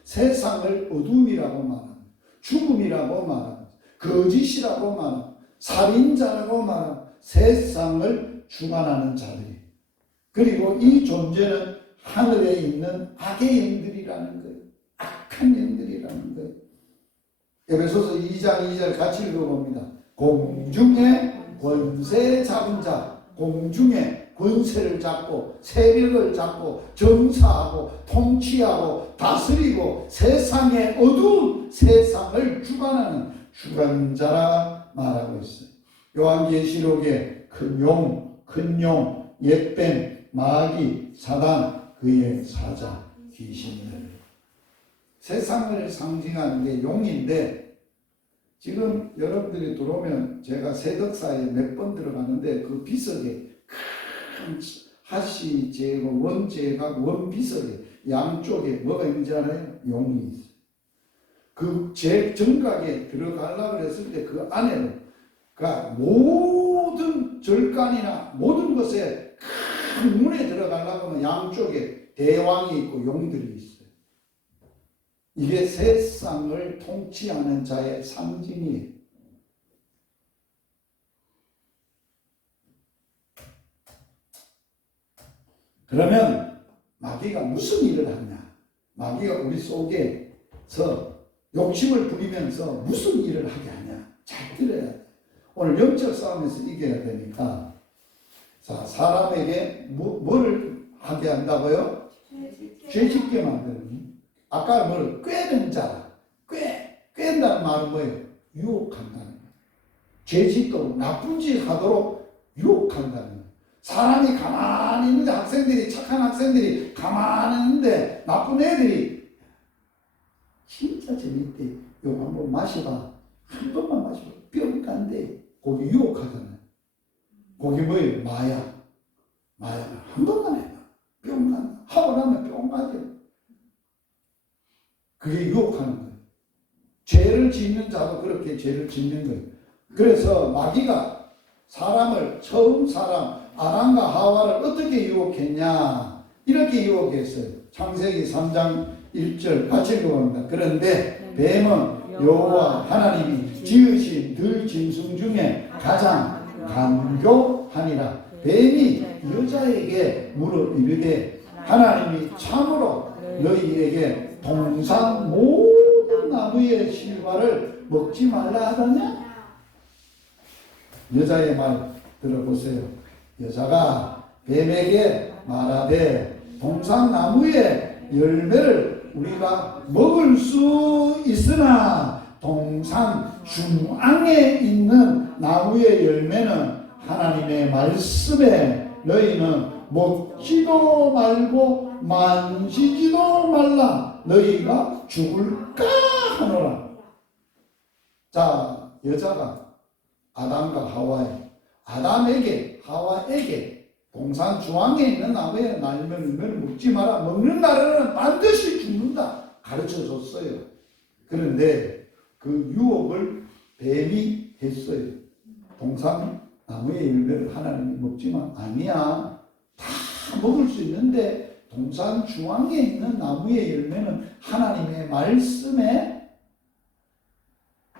세상을 어둠이라고 말합니다. 죽음이라고 말합니다. 거짓이라고 말합니다. 살인자라고 말합니다. 세상을 주관하는 자들이. 그리고 이 존재는 하늘에 있는 악의 영들이라는 거예요. 악한 영들이라는 거예요. 에베소서 2장 2절 같이 읽어봅니다. 공중의 권세 잡은 자, 공중의 권세를 잡고 세력을 잡고 정사하고 통치하고 다스리고 세상의 어두운 세상을 주관하는 주관자라 말하고 있어요. 요한계시록에 큰 용, 옛뱀, 마귀, 사단, 그의 사자, 귀신들. 세상을 상징하는 게 용인데 지금 여러분들이 들어오면 제가 세덕사에 몇 번 들어가는데 그 비석에 큰 하시 제거, 원제각, 원비석에 양쪽에 뭐가 있는지 알아요? 용이 있어요. 그 제 정각에 들어가려고 했을 때 그 안에는 그러니까 모든 절간이나 모든 것에 큰 문에 들어가려고 하면 양쪽에 대왕이 있고 용들이 있어요. 이게 세상을 통치하는 자의 상징이에요. 그러면 마귀가 무슨 일을 하냐? 마귀가 우리 속에서 욕심을 부리면서 무슨 일을 하게 하냐? 잘 들어야 돼. 오늘 영적 싸움에서 이겨야 되니까. 자, 사람에게 뭐를 하게 한다고요? 죄 짓게 만드는. 아까 뭐를 꿰는 자. 꿰는다는 말은 뭐예요? 유혹한다는 거예요. 죄 짓도록 나쁜 짓 하도록 유혹한다는 거예요. 사람이 가만히 있는데 학생들이 착한 학생들이 가만히 있는데 나쁜 애들이 진짜 재밌대. 이거 한번 마셔봐. 한 번만 마시고 뿅 간대. 거기 유혹하잖아요. 거기 뭐예요? 마약. 마약을 한 번만 해봐. 뿅 간다. 하고 나면 뿅 가죠. 그게 유혹하는 거예요. 죄를 짓는 자도 그렇게 죄를 짓는 거예요. 그래서 마귀가 사람을 처음 사람 아담과 하와를 어떻게 유혹했냐 이렇게 유혹했어요. 창세기 3장 1절 같이 읽어봅니다. 그런데 뱀은 여호와 하나님이 지으신 들 짐승 중에 가장 간교하니라. 뱀이 여자에게 물어 이르되 하나님이 참으로 너희에게 동산 모든 나무의 실과를 먹지 말라 하더냐? 여자의 말 들어보세요. 여자가 뱀에게 말하되 동산 나무의 열매를 우리가 먹을 수 있으나 동산 중앙에 있는 나무의 열매는 하나님의 말씀에 너희는 먹지도 말고 만지지도 말라 너희가 죽을까 하노라. 자, 여자가 아담과 하와에 아담에게 하와에게 동산 중앙에 있는 나무의 열매를 먹지 마라. 먹는 날에는 반드시 죽는다 가르쳐 줬어요. 그런데 그 유혹을 뱀이 했어요. 동산 나무의 열매를 하나님이 먹지만 아니야. 다 먹을 수 있는데 동산 중앙에 있는 나무의 열매는 하나님의 말씀에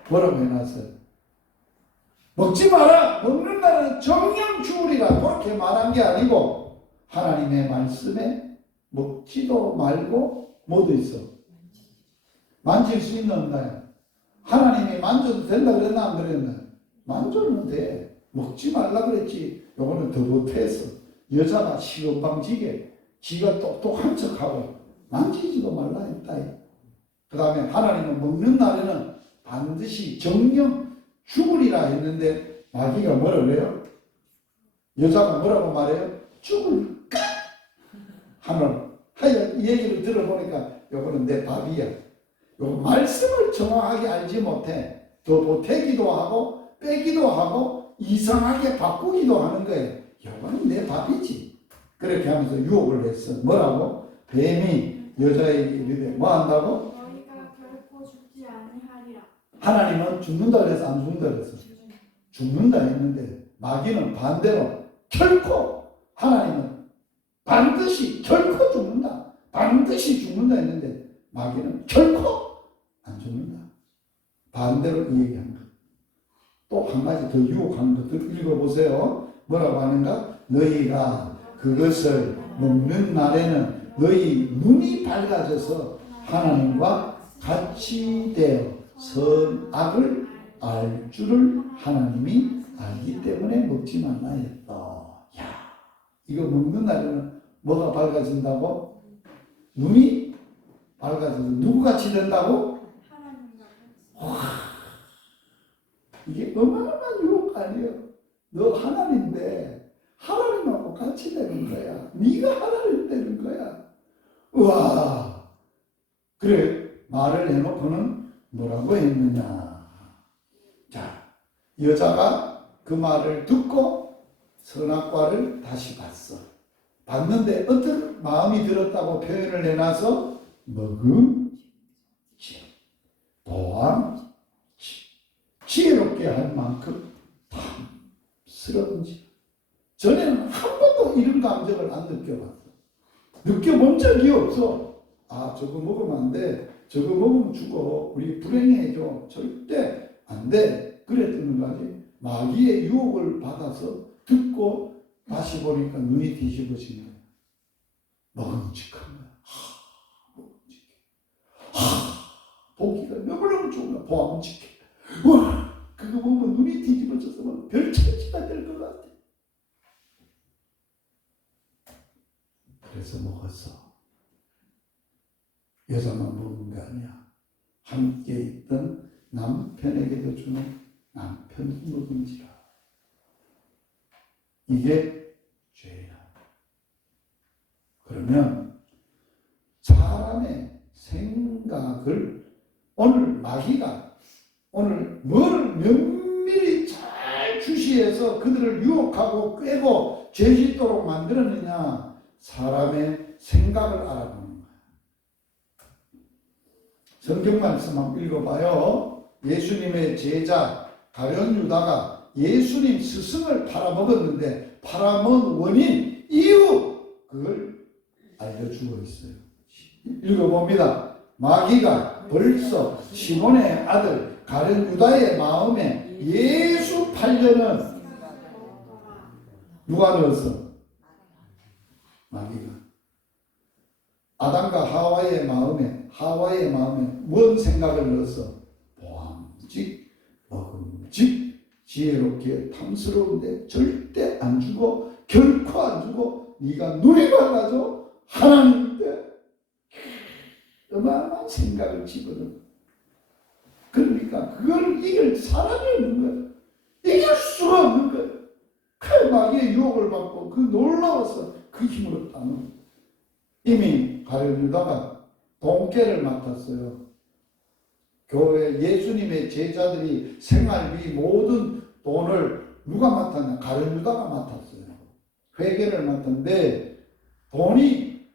뭐라고 해놨어요? 먹지 마라. 먹는 날은 정령 죽으리라. 그렇게 말한 게 아니고 하나님의 말씀에 먹지도 말고 뭐도 있어? 만질 수 있는 없나요? 하나님이 만져도 된다 그랬나 안 그랬나? 만져도 돼. 먹지 말라 그랬지. 요거는 더 못해서 여자가 시건방지게 지가 똑똑한 척하고 만지지도 말라 했다. 그 다음에 하나님은 먹는 날에는 반드시 정령 죽으리라 했는데 마귀가 뭐라 그래요? 여자가 뭐라고 말해요? 죽을까? 하늘. 하여 이 얘기를 들어보니까 요거는 내 밥이야. 요 말씀을 정확하게 알지 못해. 더 보태기도 하고 빼기도 하고 이상하게 바꾸기도 하는 거예요. 이거는 내 밥이지. 그렇게 하면서 유혹을 했어. 뭐라고? 뱀이 여자에게 이르되 뭐 한다고? 너희가 결코 죽지 아니하리라. 하나님은 죽는다 그래서 안 죽는다 그래서 죽는다 했는데 마귀는 반대로 결코 하나님은 반드시 결코 죽는다. 반드시 죽는다 했는데 마귀는 결코 안 죽는다. 반대로 얘기한 거. 또 한 가지 더 유혹하는 것도 읽어보세요. 뭐라고 하는가? 너희가 그것을 먹는 날에는 너희 눈이 밝아져서 하나님과 같이 되어 선악을 알 줄을 하나님이 알기 때문에 먹지 말라 했다. 야, 이거 먹는 날에는 뭐가 밝아진다고? 눈이 밝아져서 누구같이 된다고? 하나님과 같이. 이게 어마어마한 유혹 아니에요. 너 하나님인데 하나님하고 같이 되는 거야. 네가 하나님 되는 거야. 우와. 그래 말을 해놓고는 뭐라고 했느냐. 자, 여자가 그 말을 듣고 선악과를 다시 봤어. 봤는데 어떤 마음이 들었다고 표현을 해놔서 먹음직, 보암직, 지혜롭게 할 만큼 탐스러운지. 전에는 한 번도 이런 감정을 안 느껴봤어. 느껴본 적이 없어. 아, 저거 먹으면 안 돼. 저거 먹으면 죽어. 우리 불행해져. 절대 안 돼. 그랬던 거지. 마귀의 유혹을 받아서 듣고 다시 보니까 눈이 뒤집어지는 거야. 먹음직한 거야. 먹음직해. 보기가 너무너무 좋은 거야. 보암직해. 와, 그거 보면 눈이 뒤집어져서 막 별천지가 될 것 같아. 그래서 먹었어. 여자만 먹은 게 아니야. 함께 있던 남편에게도 주는 남편도 먹은지라. 이게 죄야. 그러면 사람의 생각을 오늘 마귀가 오늘 뭘 면밀히 잘 주시해서 그들을 유혹하고 꿰고 죄짓도록 만들었느냐? 사람의 생각을 알아보는 거예요. 성경 말씀 한번 읽어봐요. 예수님의 제자 가룟 유다가 예수님 스승을 팔아먹었는데 팔아먹은 원인, 이유, 그걸 알려주고 있어요. 읽어봅니다. 마귀가 벌써 시몬의 아들 가룟 유다의 마음에 예수 팔려는 누가 넣었어? 마귀가. 아담과 하와의 마음에 뭔 생각을 넣었어? 보암직, 먹음직, 지혜롭게 탐스러운데 절대 안 주고 결코 안 주고 네가 눈이 밝아져 하나님인데 어마어마한 생각을 집어넣어. 그러니까 그걸 이길 사람이 없는 거야. 이길 수가 없는 거야. 칼마귀의 유혹을 받고 그 놀라워서 그 힘으로 따는. 이미 가룟 유다가 돈깨를 맡았어요. 교회 예수님의 제자들이 생활비 모든 돈을 누가 맡았냐? 가룟 유다가 맡았어요. 회계를 맡았는데 돈이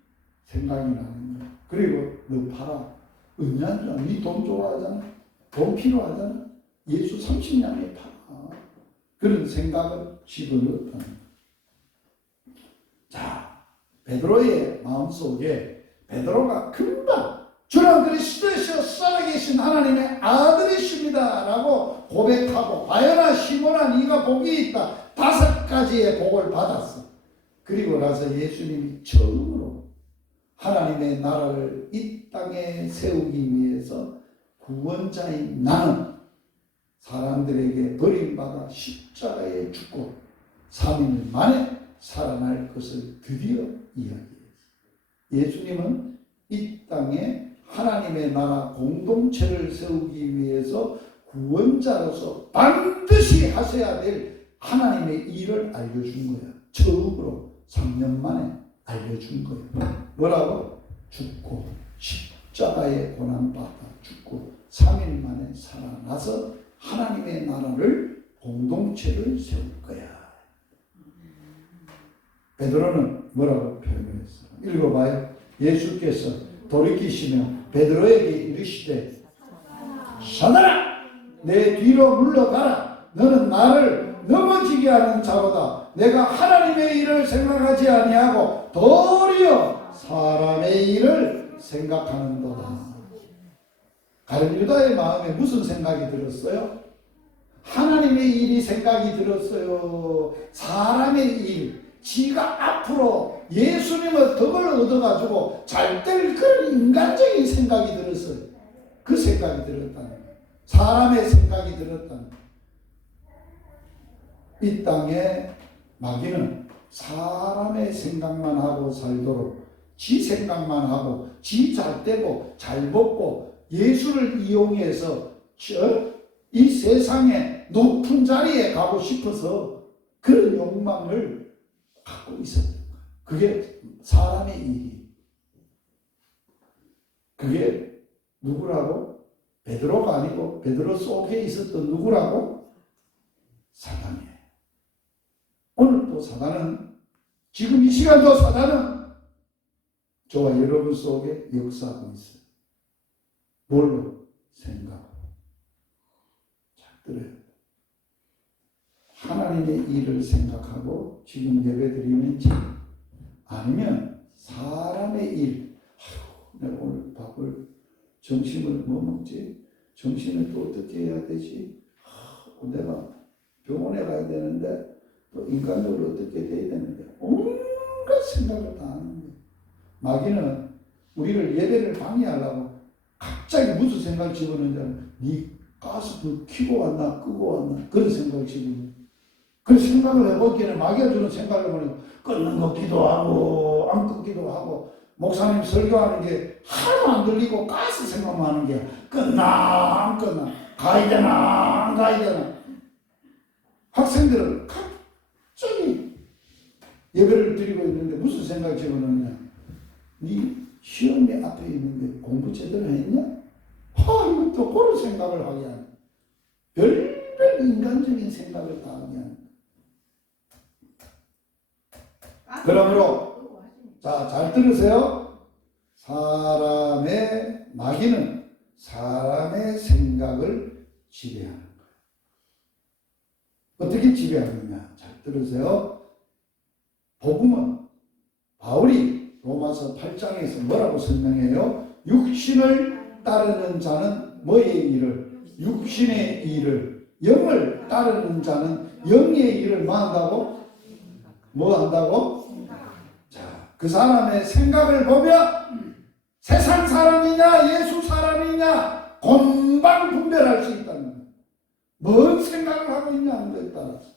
생각이 나는 거야. 그리고 너 팔아. 은연중 네 돈 좋아하잖아. 돈 필요하잖아. 예수 30냥에 팔아. 그런 생각을 집어넣었다는 거야. 자, 베드로의 마음속에 베드로가 금방 주는 그리스도시여 살아계신 하나님의 아들이십니다 라고 고백하고 과연아 시몬아 네가 복이 있다. 5가지의 복을 받았어. 그리고 나서 예수님이 처음으로 하나님의 나라를 이 땅에 세우기 위해서 구원자인 나는 사람들에게 버림받아 십자가에 죽고 3일 만에 살아날 것을 드디어 이야기했어요. 예수님은 이 땅에 하나님의 나라 공동체를 세우기 위해서 구원자로서 반드시 하셔야 될 하나님의 일을 알려준 거야. 처음으로 3년 만에 알려준 거예요. 뭐라고? 죽고 십자가에 고난받아 죽고 3일 만에 살아나서 하나님의 나라를 공동체를 세울 거야. 베드로는 뭐라고 표현했어요? 읽어봐요. 예수께서 돌이키시며 베드로에게 이르시되 사단아 내 뒤로 물러가라. 너는 나를 넘어지게 하는 자로다. 내가 하나님의 일을 생각하지 아니하고 도리어 사람의 일을 생각하는도다. 가룟 유다의 마음에 무슨 생각이 들었어요? 하나님의 일이 생각이 들었어요. 사람의 일. 지가 앞으로 예수님의 덕을 얻어가지고 잘 될 그런 인간적인 생각이 들었어요. 그 생각이 들었다는 거예요. 사람의 생각이 들었다는 거예요. 이 땅에 마귀는 사람의 생각만 하고 살도록 지 생각만 하고 지 잘 되고 잘 먹고 예수를 이용해서 이 세상의 높은 자리에 가고 싶어서 그런 욕망을 갖고 있었던 거예요. 그게 사람의 일이. 그게 누구라고? 베드로가 아니고 베드로 속에 있었던 누구라고? 사단이에요. 오늘 또 사단은 지금 이 시간도 사단은 저와 여러분 속에 역사하고 있어요. 뭘로? 생각. 잘 들어요. 하나님의 일을 생각하고 지금 예배드리는지 아니면 사람의 일. 내가 오늘 밥을 점심을 뭐 먹지? 점심을 또 어떻게 해야 되지? 내가 병원에 가야 되는데 또 인간적으로 어떻게 돼야 되는데 온갖 생각을 다 하는 거예요. 마귀는 우리를 예배를 방해하려고 갑자기 무슨 생각을 집어넣는지 네 가스불 켜고 왔나 끄고 왔나 그런 생각을 집어넣는. 그 생각을 해보기에는 마귀가 주는 생각을 해보면 끊는 거 기도하고 안 끊기도 하고 목사님 설교하는 게 하나도 안 들리고 가스 생각만 하는 게 끝나 안 끝나 가야 되나 안 가야 되나. 학생들은 갑자기 예배를 드리고 있는데 무슨 생각을 집어넣느냐. 네 시험이 앞에 있는데 공부 제대로 했냐? 이것도 그런 생각을 하게 하네. 별별 인간적인 생각을 다 하면. 그러므로 자, 잘 들으세요. 사람의 마귀는 사람의 생각을 지배하는 거예요. 어떻게 지배하느냐? 잘 들으세요. 복음은 바울이 로마서 8장에서 뭐라고 설명해요? 육신을 따르는 자는 뭐의 일을? 육신의 일을. 영을 따르는 자는 영의 일을 뭐 한다고? 뭐 한다고? 자, 그 사람의 생각을 보면 세상 사람이냐 예수 사람이냐 금방 분별할 수 있다는 거예요. 뭔 생각을 하고 있냐는 것에 따라서.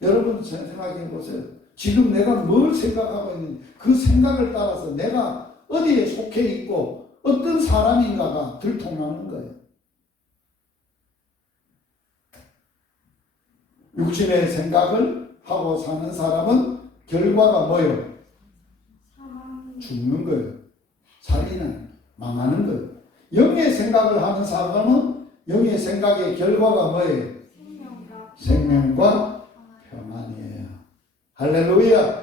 여러분 생각해 보세요. 지금 내가 뭘 생각하고 있는지 그 생각을 따라서 내가 어디에 속해 있고 어떤 사람인가가 들통나는 거예요. 육신의 생각을 하고 사는 사람은 결과가 뭐예요? 죽는 거예요. 살인은 망하는 거예요. 영의 생각을 하는 사람은 영의 생각의 결과가 뭐예요? 생명과 평안이에요. 할렐루야.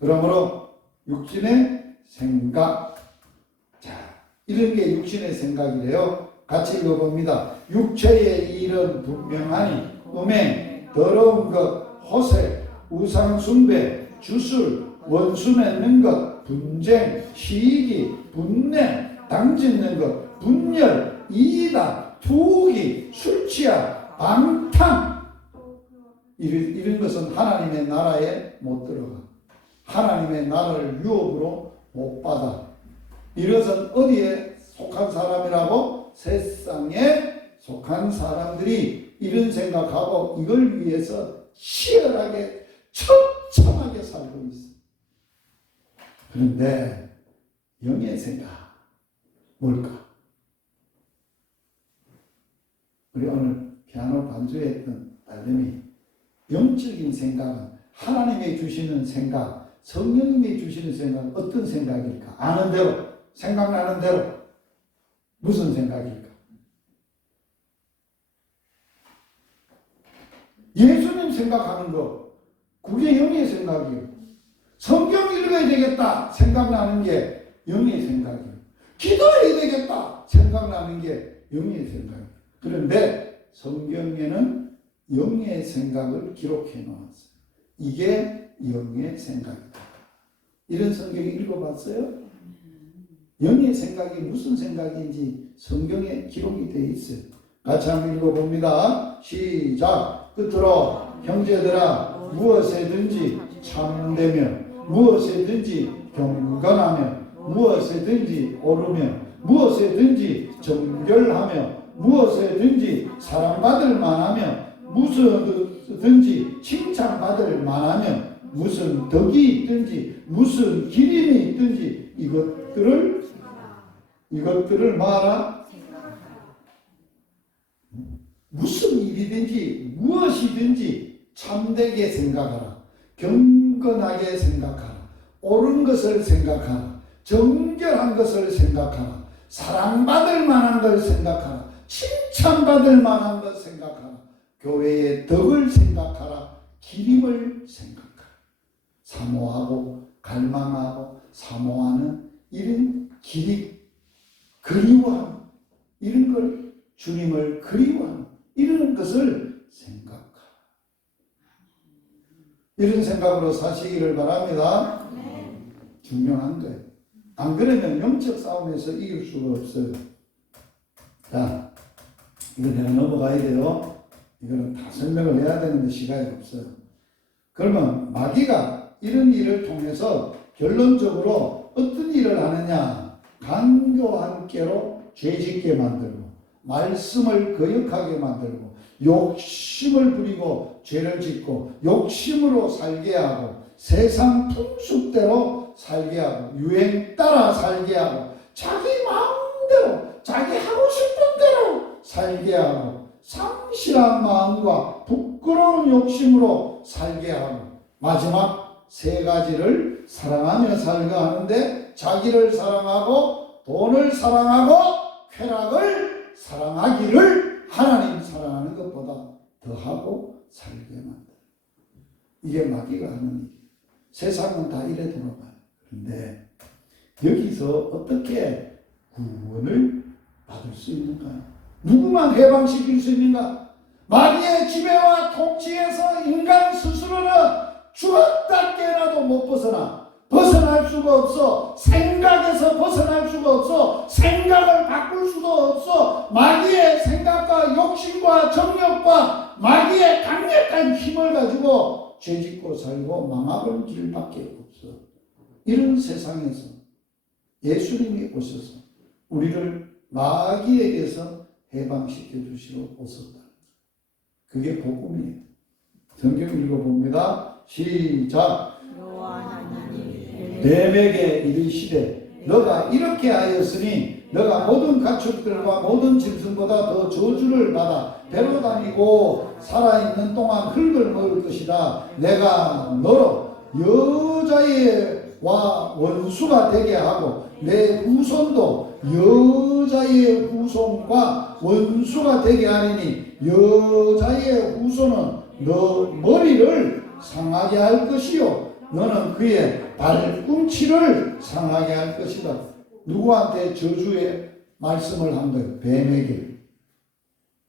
그러므로 육신의 생각, 자, 이런 게 육신의 생각이래요. 같이 읽어봅니다. 육체의 일은 분명하니 음행, 더러운 것, 호색, 우상 숭배, 주술, 원수 맺는 것, 분쟁, 시기, 분냄, 당짓는 것, 분열, 이단, 투기, 술 취함, 방탕, 이런 것은 하나님의 나라에 못 들어가. 하나님의 나라를 유업으로 못 받아. 이것은 어디에 속한 사람이라고? 세상에 속한 사람들이 이런 생각하고 이걸 위해서 치열하게 처참하게 살고 있어. 그런데 영의 생각 뭘까? 우리 오늘 피아노 반주했던 딸내미 영적인 생각은 하나님이 주시는 생각, 성령님이 주시는 생각은 어떤 생각일까? 아는 대로, 생각나는 대로 무슨 생각일까? 예수님 생각하는 거 그게 영의 생각이에요. 성경 읽어야 되겠다 생각나는 게 영의 생각이에요. 기도해야 되겠다 생각나는 게 영의 생각이에요. 그런데 성경에는 영의 생각을 기록해 놓았어요. 이게 영의 생각이다. 이런 성경 읽어봤어요? 영의 생각이 무슨 생각인지 성경에 기록이 되어 있어요. 같이 한번 읽어봅니다. 시작. 끝으로 형제들아 무엇에든지 참되며 무엇에든지 경건하며 무엇에든지 옳으며 무엇에든지 정결하며 무엇에든지 사랑받을 만하며 무엇이든지 칭찬받을 만하며 무슨 덕이 있든지 무슨 기림이 있든지 이것들을 말하라. 무슨 일이든지 무엇이든지 참되게 생각하라. 경건하게 생각하라. 옳은 것을 생각하라. 정결한 것을 생각하라. 사랑받을 만한 걸 생각하라. 칭찬받을 만한 것 생각하라. 교회의 덕을 생각하라. 기림을 생각하라. 사모하고 갈망하고 사모하는 이런 기림, 그리워함, 이런 걸 주님을 그리워하는 이런 것을 생각하라. 이런 생각으로 사시기를 바랍니다. 중요한 거예요. 안 그러면 영적 싸움에서 이길 수가 없어요. 자, 이거 내가 넘어가야 돼요. 이거는 다 설명을 해야 되는데 시간이 없어요. 그러면 마귀가 이런 일을 통해서 결론적으로 어떤 일을 하느냐? 강교한 깨로 죄짓게 만들고 말씀을 거역하게 만들고 욕심을 부리고 죄를 짓고 욕심으로 살게 하고 세상 풍습대로 살게 하고 유행 따라 살게 하고 자기 마음대로 자기 하고 싶은 대로 살게 하고 상실한 마음과 부끄러운 욕심으로 살게 하고 마지막 세 가지를 사랑하며 살가 하는데 자기를 사랑하고 돈을 사랑하고 쾌락을 사랑하기를 하나님 사랑하는 것보다 더하고 살게 만들어. 이게 마귀가 하는 일. 세상은 다 이래 돌아가요. 그런데 여기서 어떻게 구원을 받을 수 있는가요? 누구만 해방시킬 수 있는가? 마귀의 지배와 통치에서 인간 스스로는 죽었다 깨어나도 못 벗어날 수가 없어. 생각에서 벗어날 수가 없어. 생각을 바꿀 수도 없어. 마귀의 생각과 욕심과 정욕과 마귀의 강력한 힘을 가지고 죄짓고 살고 망하는 길밖에 없어. 이런 세상에서 예수님이 오셔서 우리를 마귀에게서 해방시켜 주시러 오셨다. 그게 복음이에요. 성경 읽어봅니다. 시작. 뱀에게 이르시되 너가 이렇게 하였으니 너가 모든 가축들과 모든 짐승보다 더 저주를 받아 배로 다니고 살아있는 동안 흙을 먹을 것이다. 내가 너로 여자애와 원수가 되게 하고 내 후손도 여자의 후손과 원수가 되게 하리니 여자의 후손은 너 머리를 상하게 할 것이요 너는 그의 발꿈치를 상하게 할 것이다. 누구한테 저주의 말씀을 한 거예요? 뱀에게.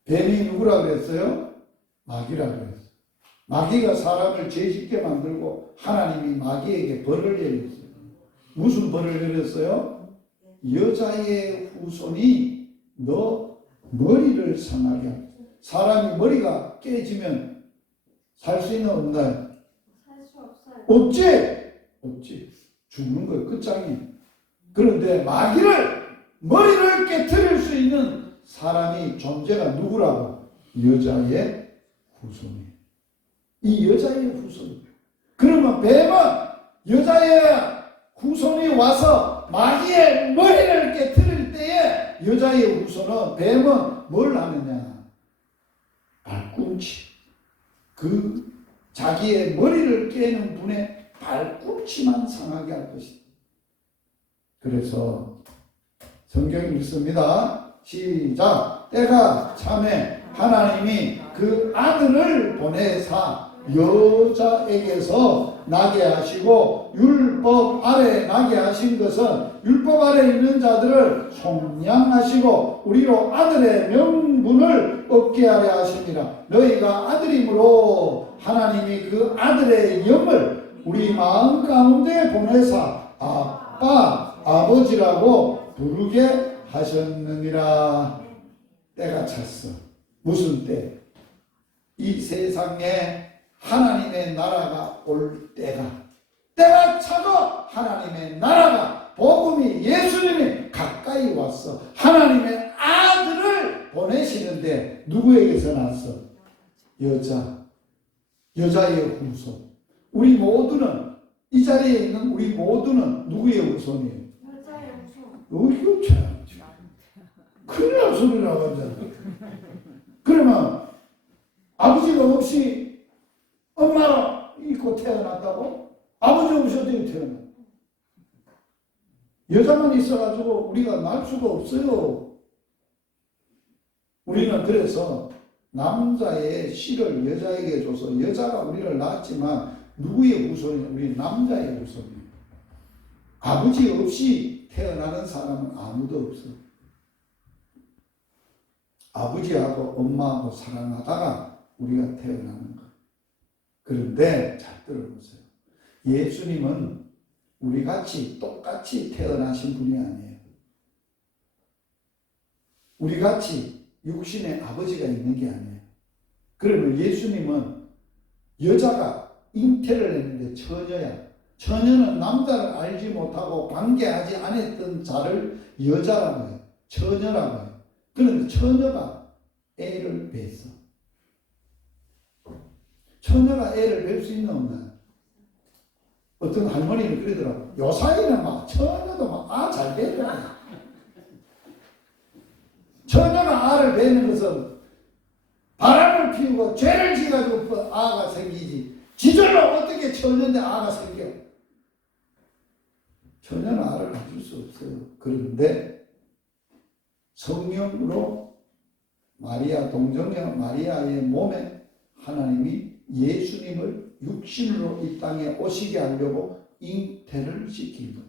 뱀이 누구라 그랬어요? 마귀라 그랬어요. 마귀가 사람을 죄짓게 만들고 하나님이 마귀에게 벌을 내렸어요. 무슨 벌을 내렸어요? 여자의 후손이 너 머리를 상하게 하고. 사람이 머리가 깨지면 살 수 있는 없나요? 살 수 없어요. 없지. 죽는 거예요. 끝장이에요. 그런데 마귀를 머리를 깨트릴 수 있는 사람이 존재가 누구라고? 여자의 후손이에요. 이 여자의 후손. 그러면 뱀은 여자의 후손이 와서 마귀의 머리를 깨트릴 때에 여자의 후손은 뱀은 뭘 하느냐? 발꿈치. 그 자기의 머리를 깨는 분의 발꿈치만 상하게 할 것이다. 그래서 성경 읽습니다. 시작. 때가 참에 하나님이 그 아들을 보내사 여자에게서 나게 하시고 율법 아래 나게 하신 것은 율법 아래 있는 자들을 속량하시고 우리로 아들의 명분을 얻게 하려 하십니다. 너희가 아들임으로 하나님이 그 아들의 영을 우리 마음 가운데 보내사 아빠 아버지라고 부르게 하셨느니라. 때가 찼어. 무슨 때? 이 세상에 하나님의 나라가 올 때가 차도 하나님의 나라가 복음이 예수님이 가까이 왔어. 하나님의 아들을 보내시는데 누구에게서 났어? 여자의 후손. 우리 모두는 이 자리에 있는 우리 모두는 누구의 후손이에요? 여자의 후손. 어이구 참 큰일 날 소리 나가잖아. 그러면 아버지가 없이 엄마 있고 태어났다고? 아버지 없이 어떻게 태어나? 여자만 있어가지고 우리가 날 수가 없어요. 우리는 그래서 남자의 씨를 여자에게 줘서 여자가 우리를 낳았지만 누구의 후손이냐? 우리 남자의 후손이에요. 아버지 없이 태어나는 사람은 아무도 없어. 아버지하고 엄마하고 사랑하다가 우리가 태어나는 거예요. 그런데 잘 들어보세요. 예수님은 우리같이 똑같이 태어나신 분이 아니에요. 우리같이 육신의 아버지가 있는 게 아니에요. 그러면 예수님은 여자가 잉태를 했는데 처녀야. 처녀는 남자를 알지 못하고 관계하지 않았던 자를 여자라고 해요. 처녀라고 해요. 그런데 처녀가 애를 뱄어. 처녀가 애를 뵐 수 있나 없나? 어떤 할머니는 그러더라고. 요사이는 막 처녀도 막 잘 뵈더라. 처녀가 알을 뵈는 것은 바람을 피우고 죄를 지가지고 아가 생기지. 지절로 어떻게 처녀인데 아가 생겨? 처녀는 알을 가질 수 없어요. 그런데 성령으로 마리아 동정녀 마리아의 몸에 하나님이 예수님을 육신으로 이 땅에 오시게 하려고 잉태를 시킨 거예요.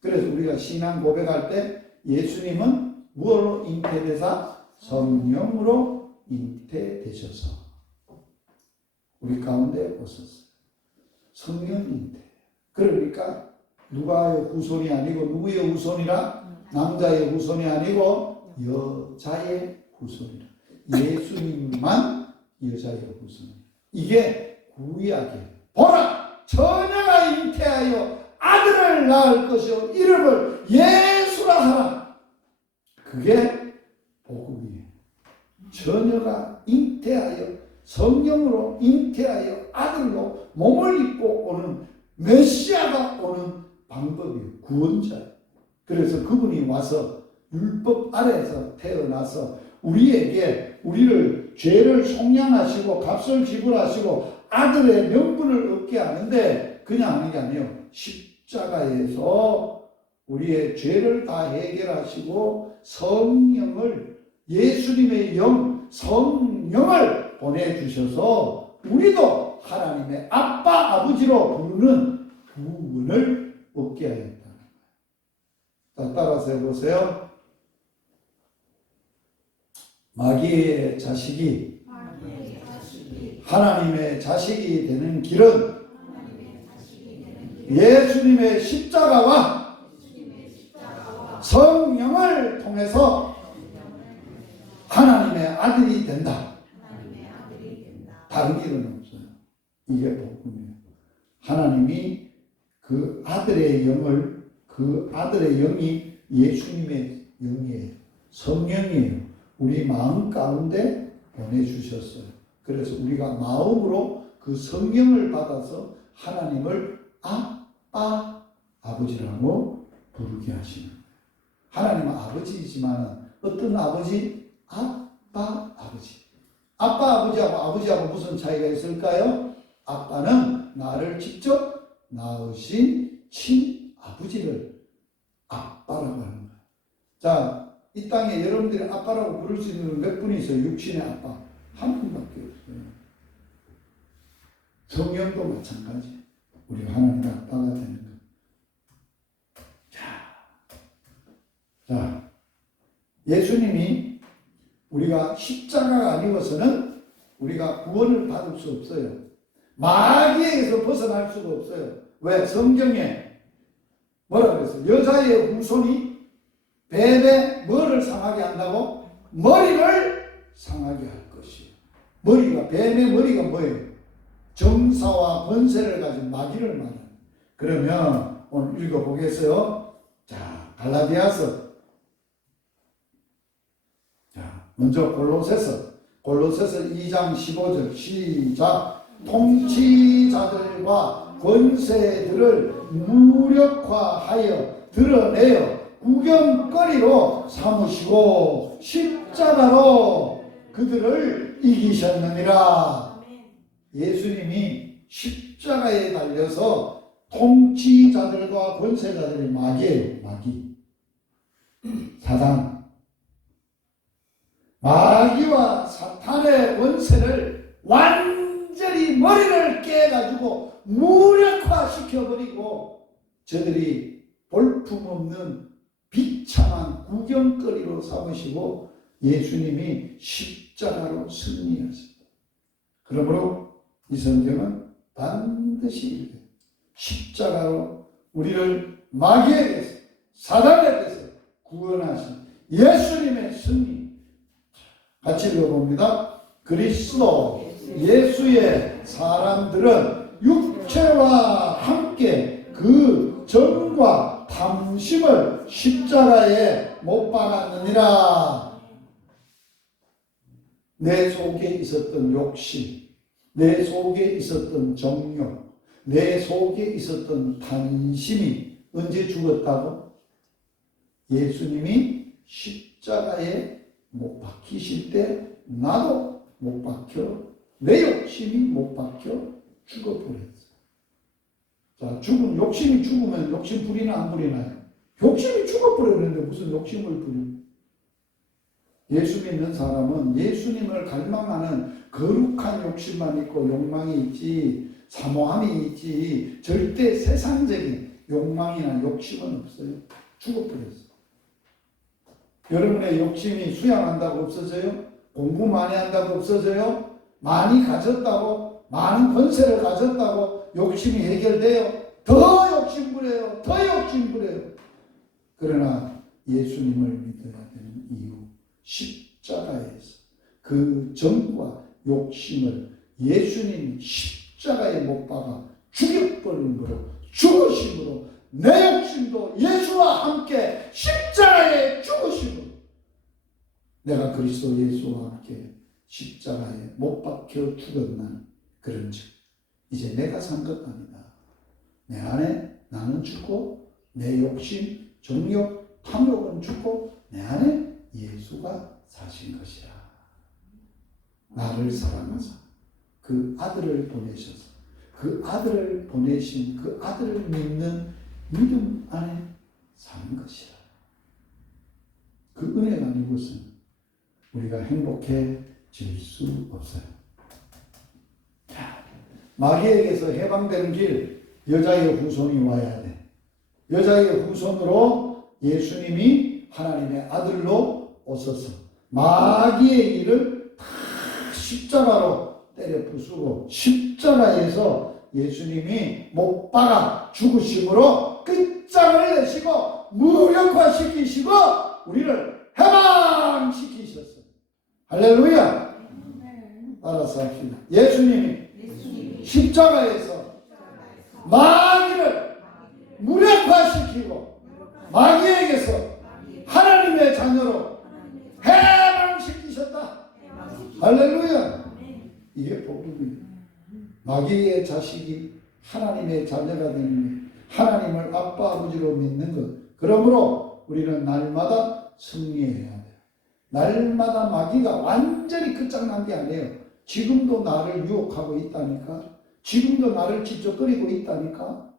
그래서 우리가 신앙 고백할 때 예수님은 무엇으로 잉태되사? 성령으로 잉태되셔서 우리 가운데 오셨어요. 성령 잉태. 그러니까 누가의 후손이 아니고 누구의 후손이라? 남자의 후손이 아니고 여자의 후손이라. 예수님만 여자의 후손이라. 이게 구약이에요. 보라! 처녀가 잉태하여 아들을 낳을 것이요 이름을 예수라 하라. 그게 복음이에요. 처녀가 잉태하여 성령으로 잉태하여 아들로 몸을 입고 오는 메시아가 오는 방법이에요. 구원자예요. 그래서 그분이 와서 율법 아래에서 태어나서 우리를 죄를 속량하시고 값을 지불하시고 아들의 명분을 얻게 하는데 그냥 하는 게 아니에요. 십자가에서 우리의 죄를 다 해결하시고 성령을 예수님의 영 성령을 보내주셔서 우리도 하나님의 아빠 아버지로 부르는 구원을 얻게 하였다. 자, 따라서 해보세요. 마귀의 자식이 하나님의 자식이 되는 길은 예수님의 십자가와 성령을 통해서 하나님의 아들이 된다. 다른 길은 없어요. 이게 복음이에요. 하나님이 그 아들의 영을, 그 아들의 영이 예수님의 영이에요. 성령이에요. 우리 마음 가운데 보내주셨어요. 그래서 우리가 마음으로 그 성령을 받아서 하나님을 아빠, 아버지라고 부르게 하시는 거예요. 하나님은 아버지이지만 어떤 아버지? 아빠, 아버지. 아빠, 아버지하고 무슨 차이가 있을까요? 아빠는 나를 직접 낳으신 친아버지를 아빠라고 하는 거예요. 자, 이 땅에 여러분들이 아빠라고 부를 수 있는 몇 분이 있어요? 육신의 아빠. 한 분밖에 없어요. 성령도 마찬가지. 우리가 하나님의 아빠가 되는 거예요. 자, 예수님이 우리가 십자가가 아니고서는 우리가 구원을 받을 수 없어요. 마귀에게서 벗어날 수가 없어요. 왜? 성경에 뭐라 그랬어요? 여자의 후손이 뱀의 뭐를 상하게 한다고? 머리를 상하게 할 것이요. 머리가, 뱀의 머리가 뭐예요? 정사와 권세를 가진 마귀를 말하는. 그러면 오늘 읽어보겠어요. 자, 갈라디아서. 자, 먼저 골로새서 2장 15절 시작. 통치자들과 권세들을 무력화하여 드러내어 구경거리로 삼으시고 십자가로 그들을 이기셨느니라. 예수님이 십자가에 달려서 통치자들과 권세자들이 마귀예요. 마귀. 사단. 마귀와 사탄의 권세를 완전히 머리를 깨가지고 무력화시켜버리고 저들이 볼품없는 비참한 구경거리로 삼으시고 예수님이 십자가로 승리하셨다. 그러므로 이 성경은 반드시 읽어요. 십자가로 우리를 마귀에게서 사단에게서 구원하신 예수님의 승리. 같이 읽어봅니다. 그리스도 예수의 사람들은 육체와 함께 그 정과 탐심을 십자가에 못 박았느니라. 내 속에 있었던 욕심, 내 속에 있었던 정욕, 내 속에 있었던 탐심이 언제 죽었다고? 예수님이 십자가에 못 박히실 때 나도 못 박혀, 내 욕심이 못 박혀 죽어버렸어요. 자, 욕심이 죽으면 욕심 부리나 안 부리나요? 욕심이 죽어버렸는데 무슨 욕심을 부려? 예수 믿는 사람은 예수님을 갈망하는 거룩한 욕심만 있고 욕망이 있지, 사모함이 있지, 절대 세상적인 욕망이나 욕심은 없어요. 죽어버렸어. 여러분의 욕심이 수양한다고 없어져요? 공부 많이 한다고 없어져요? 많이 가졌다고, 많은 권세를 가졌다고 욕심이 해결돼요? 더 욕심부려요. 더 욕심부려요. 그러나 예수님을 믿어야 되는 이유, 십자가에서 그 정과 욕심을 예수님이 십자가에 못 박아 죽여버림으로, 죽으심으로, 내 욕심도 예수와 함께 십자가에 죽으심으로 내가 그리스도 예수와 함께 십자가에 못 박혀 죽었나는 그런즉 이제 내가 산 것 아니다. 내 안에 나는 죽고 내 욕심, 정욕, 탐욕은 죽고 내 안에 예수가 사신 것이라. 나를 사랑하사 그 아들을 보내셔서 그 아들을 보내신 그 아들을 믿는 믿음 안에 사는 것이라. 그 은혜가 아니고서는 우리가 행복해질 수 없어요. 마귀에게서 해방되는 길, 여자의 후손이 와야 돼. 여자의 후손으로 예수님이 하나님의 아들로 오셔서 마귀의 일을 다 십자가로 때려 부수고 십자가에서 예수님이 못 박아 죽으심으로 끝장을 내시고 무력화시키시고 우리를 해방시키셨어요. 할렐루야. 따라서 합시다. 예수님이 십자가에서 마귀를 무력화시키고 마귀에게서 하나님의 자녀로 해방시키셨다. 할렐루야. 이게 복음이에요. 마귀의 자식이 하나님의 자녀가 되는 것, 하나님을 아빠 아버지로 믿는 것. 그러므로 우리는 날마다 승리해야 돼요. 날마다 마귀가 완전히 끝장난 게 아니에요. 지금도 나를 유혹하고 있다니까. 지금도 나를 찝쩍거리고 있다니까.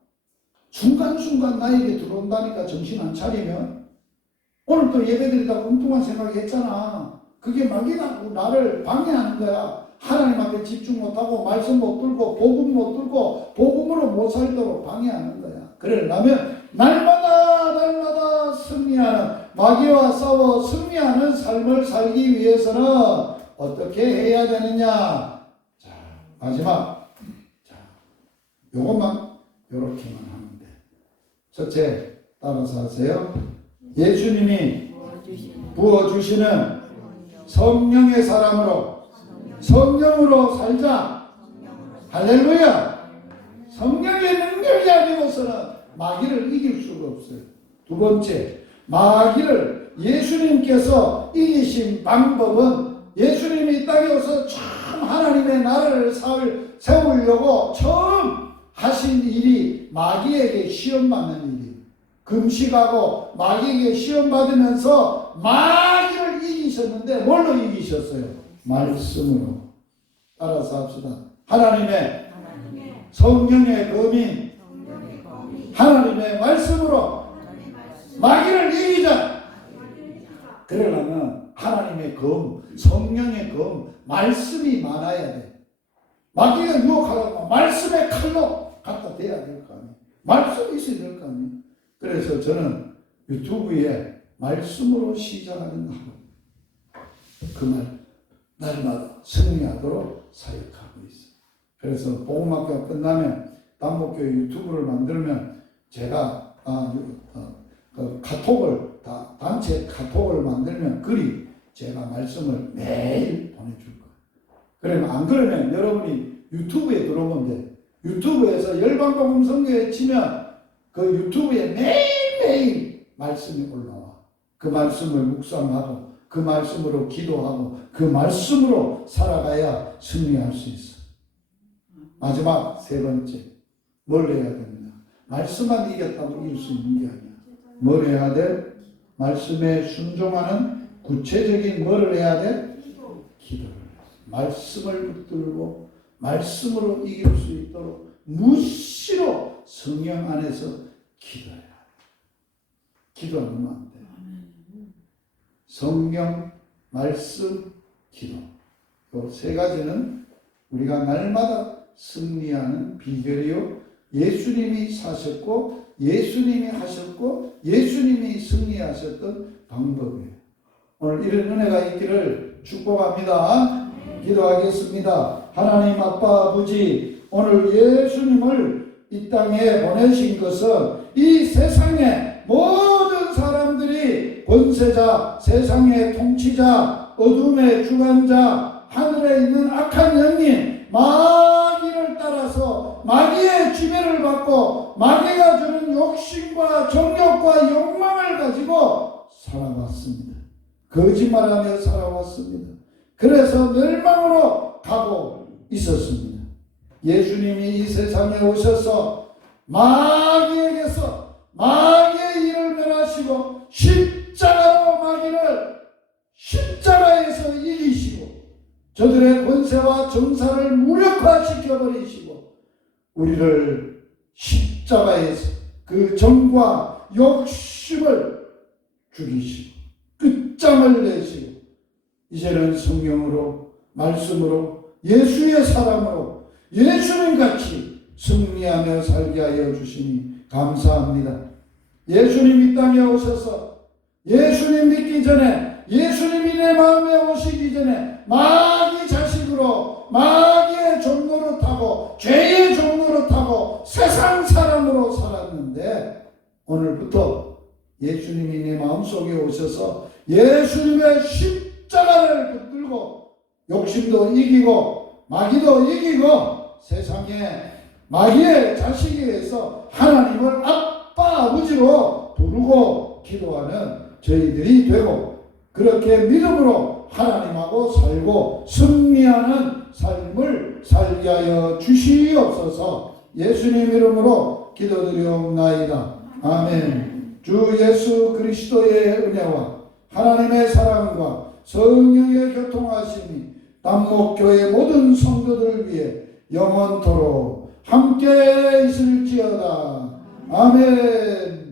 순간순간 나에게 들어온다니까. 정신 안 차리면. 오늘 또 예배드리다가 엉뚱한 생각이 했잖아. 그게 마귀가 나를 방해하는 거야. 하나님 앞에 집중 못하고 말씀 못 들고 복음 못 들고 복음으로 못 살도록 방해하는 거야. 그러려면 날마다 승리하는, 마귀와 싸워 승리하는 삶을 살기 위해서는 어떻게 해야 되느냐. 자, 마지막. 자, 요것만 요렇게만 하면 돼. 첫째, 따라서 하세요. 예수님이 부어주시는 성령의 사람으로, 성령으로 살자. 할렐루야. 성령의 능력이 아니고서는 마귀를 이길 수가 없어요. 두 번째, 마귀를 예수님께서 이기신 방법은 예수님이 이 땅에 오셔서 처음 하나님의 나라를 세우려고 처음 하신 일이 마귀에게 시험받는 일이에요. 금식하고 마귀에게 시험받으면서 마귀를 이기셨는데 뭘로 이기셨어요? 말씀으로. 따라서 합시다. 하나님의 성령의 검인 하나님의 말씀으로 마귀를 이기자. 그러려면 하나님의 검, 성령의 검, 말씀이 많아야 돼. 마귀가 유혹하려면 말씀의 칼로 갖다 대야 될 거 아니에요. 말씀이 있어야 될 거 아니에요. 그래서 저는 유튜브에 말씀으로 시작하는 그 말 날마다 승리하도록 사역하고 있어요. 그래서 복음학교가 끝나면 단목교회 유튜브를 만들면 제가 카톡을 단체 카톡을 만들면 글이 제가 말씀을 매일 보내줄 거예요. 그러면 안 그러면 여러분이 유튜브에 들어오면 돼. 유튜브에서 열방복음 선교회 치면 그 유튜브에 매일매일 말씀이 올라와. 그 말씀을 묵상하고 그 말씀으로 기도하고 그 말씀으로 살아가야 승리할 수 있어. 마지막 세 번째, 뭘 해야 됩니다. 말씀만 이겼다고 이길 수 있는 게 아니야. 뭘 해야 돼? 말씀에 순종하는 구체적인 뭐를 해야 돼? 기도를. 말씀을 붙들고 말씀으로 이길 수 있도록 무시로 성령 안에서 기도해야 돼. 기도하면 안 돼. 성령, 말씀, 기도. 이 세 가지는 우리가 날마다 승리하는 비결이요. 예수님이 사셨고 예수님이 하셨고 예수님이 승리하셨던 방법이에요. 오늘 이런 은혜가 있기를 축복합니다. 기도하겠습니다. 하나님 아빠 아버지, 오늘 예수님을 이 땅에 보내신 것은 이 세상의 모든 사람들이 권세자, 세상의 통치자, 어둠의 주관자, 하늘에 있는 악한 영님, 마귀를 따라서 마귀의 지배를 받고 마귀가 주는 욕심과 정욕과 욕망을 가지고 살아왔습니다. 거짓말하며 살아왔습니다. 그래서 멸망으로 가고 있었습니다. 예수님이 이 세상에 오셔서 마귀에게서 마귀의 일을 멸하시고 십자가로 마귀를 십자가에서 이기시고 저들의 권세와 정사를 무력화시켜 버리시고 우리를 십자가에서 그 정과 욕심을 죽이시고 끝장을 내시고 이제는 성령으로 말씀으로 예수의 사랑으로 예수님같이 승리하며 살게 하여 주시니 감사합니다. 예수님 이 땅에 오셔서 예수님 믿기 전에 예수님이 내 마음에 오시기 전에 마귀 자식으로 마귀의 종로로 타고 죄의 종로로 타고 세상 사람으로 살았는데 오늘부터 예수님이 내 마음속에 오셔서 예수님의 십자가를 붙들고 욕심도 이기고 마귀도 이기고 세상에 마귀의 자식에게서 하나님을 아빠 아버지로 부르고 기도하는 저희들이 되고 그렇게 믿음으로 하나님하고 살고 승리하는 삶을 살게 하여 주시옵소서. 예수님 이름으로 기도드리옵나이다. 아멘. 주 예수 그리스도의 은혜와 하나님의 사랑과 성령의 교통하심이 단목교회 모든 성도들 위해 영원토록 함께 있을지어다. 아멘.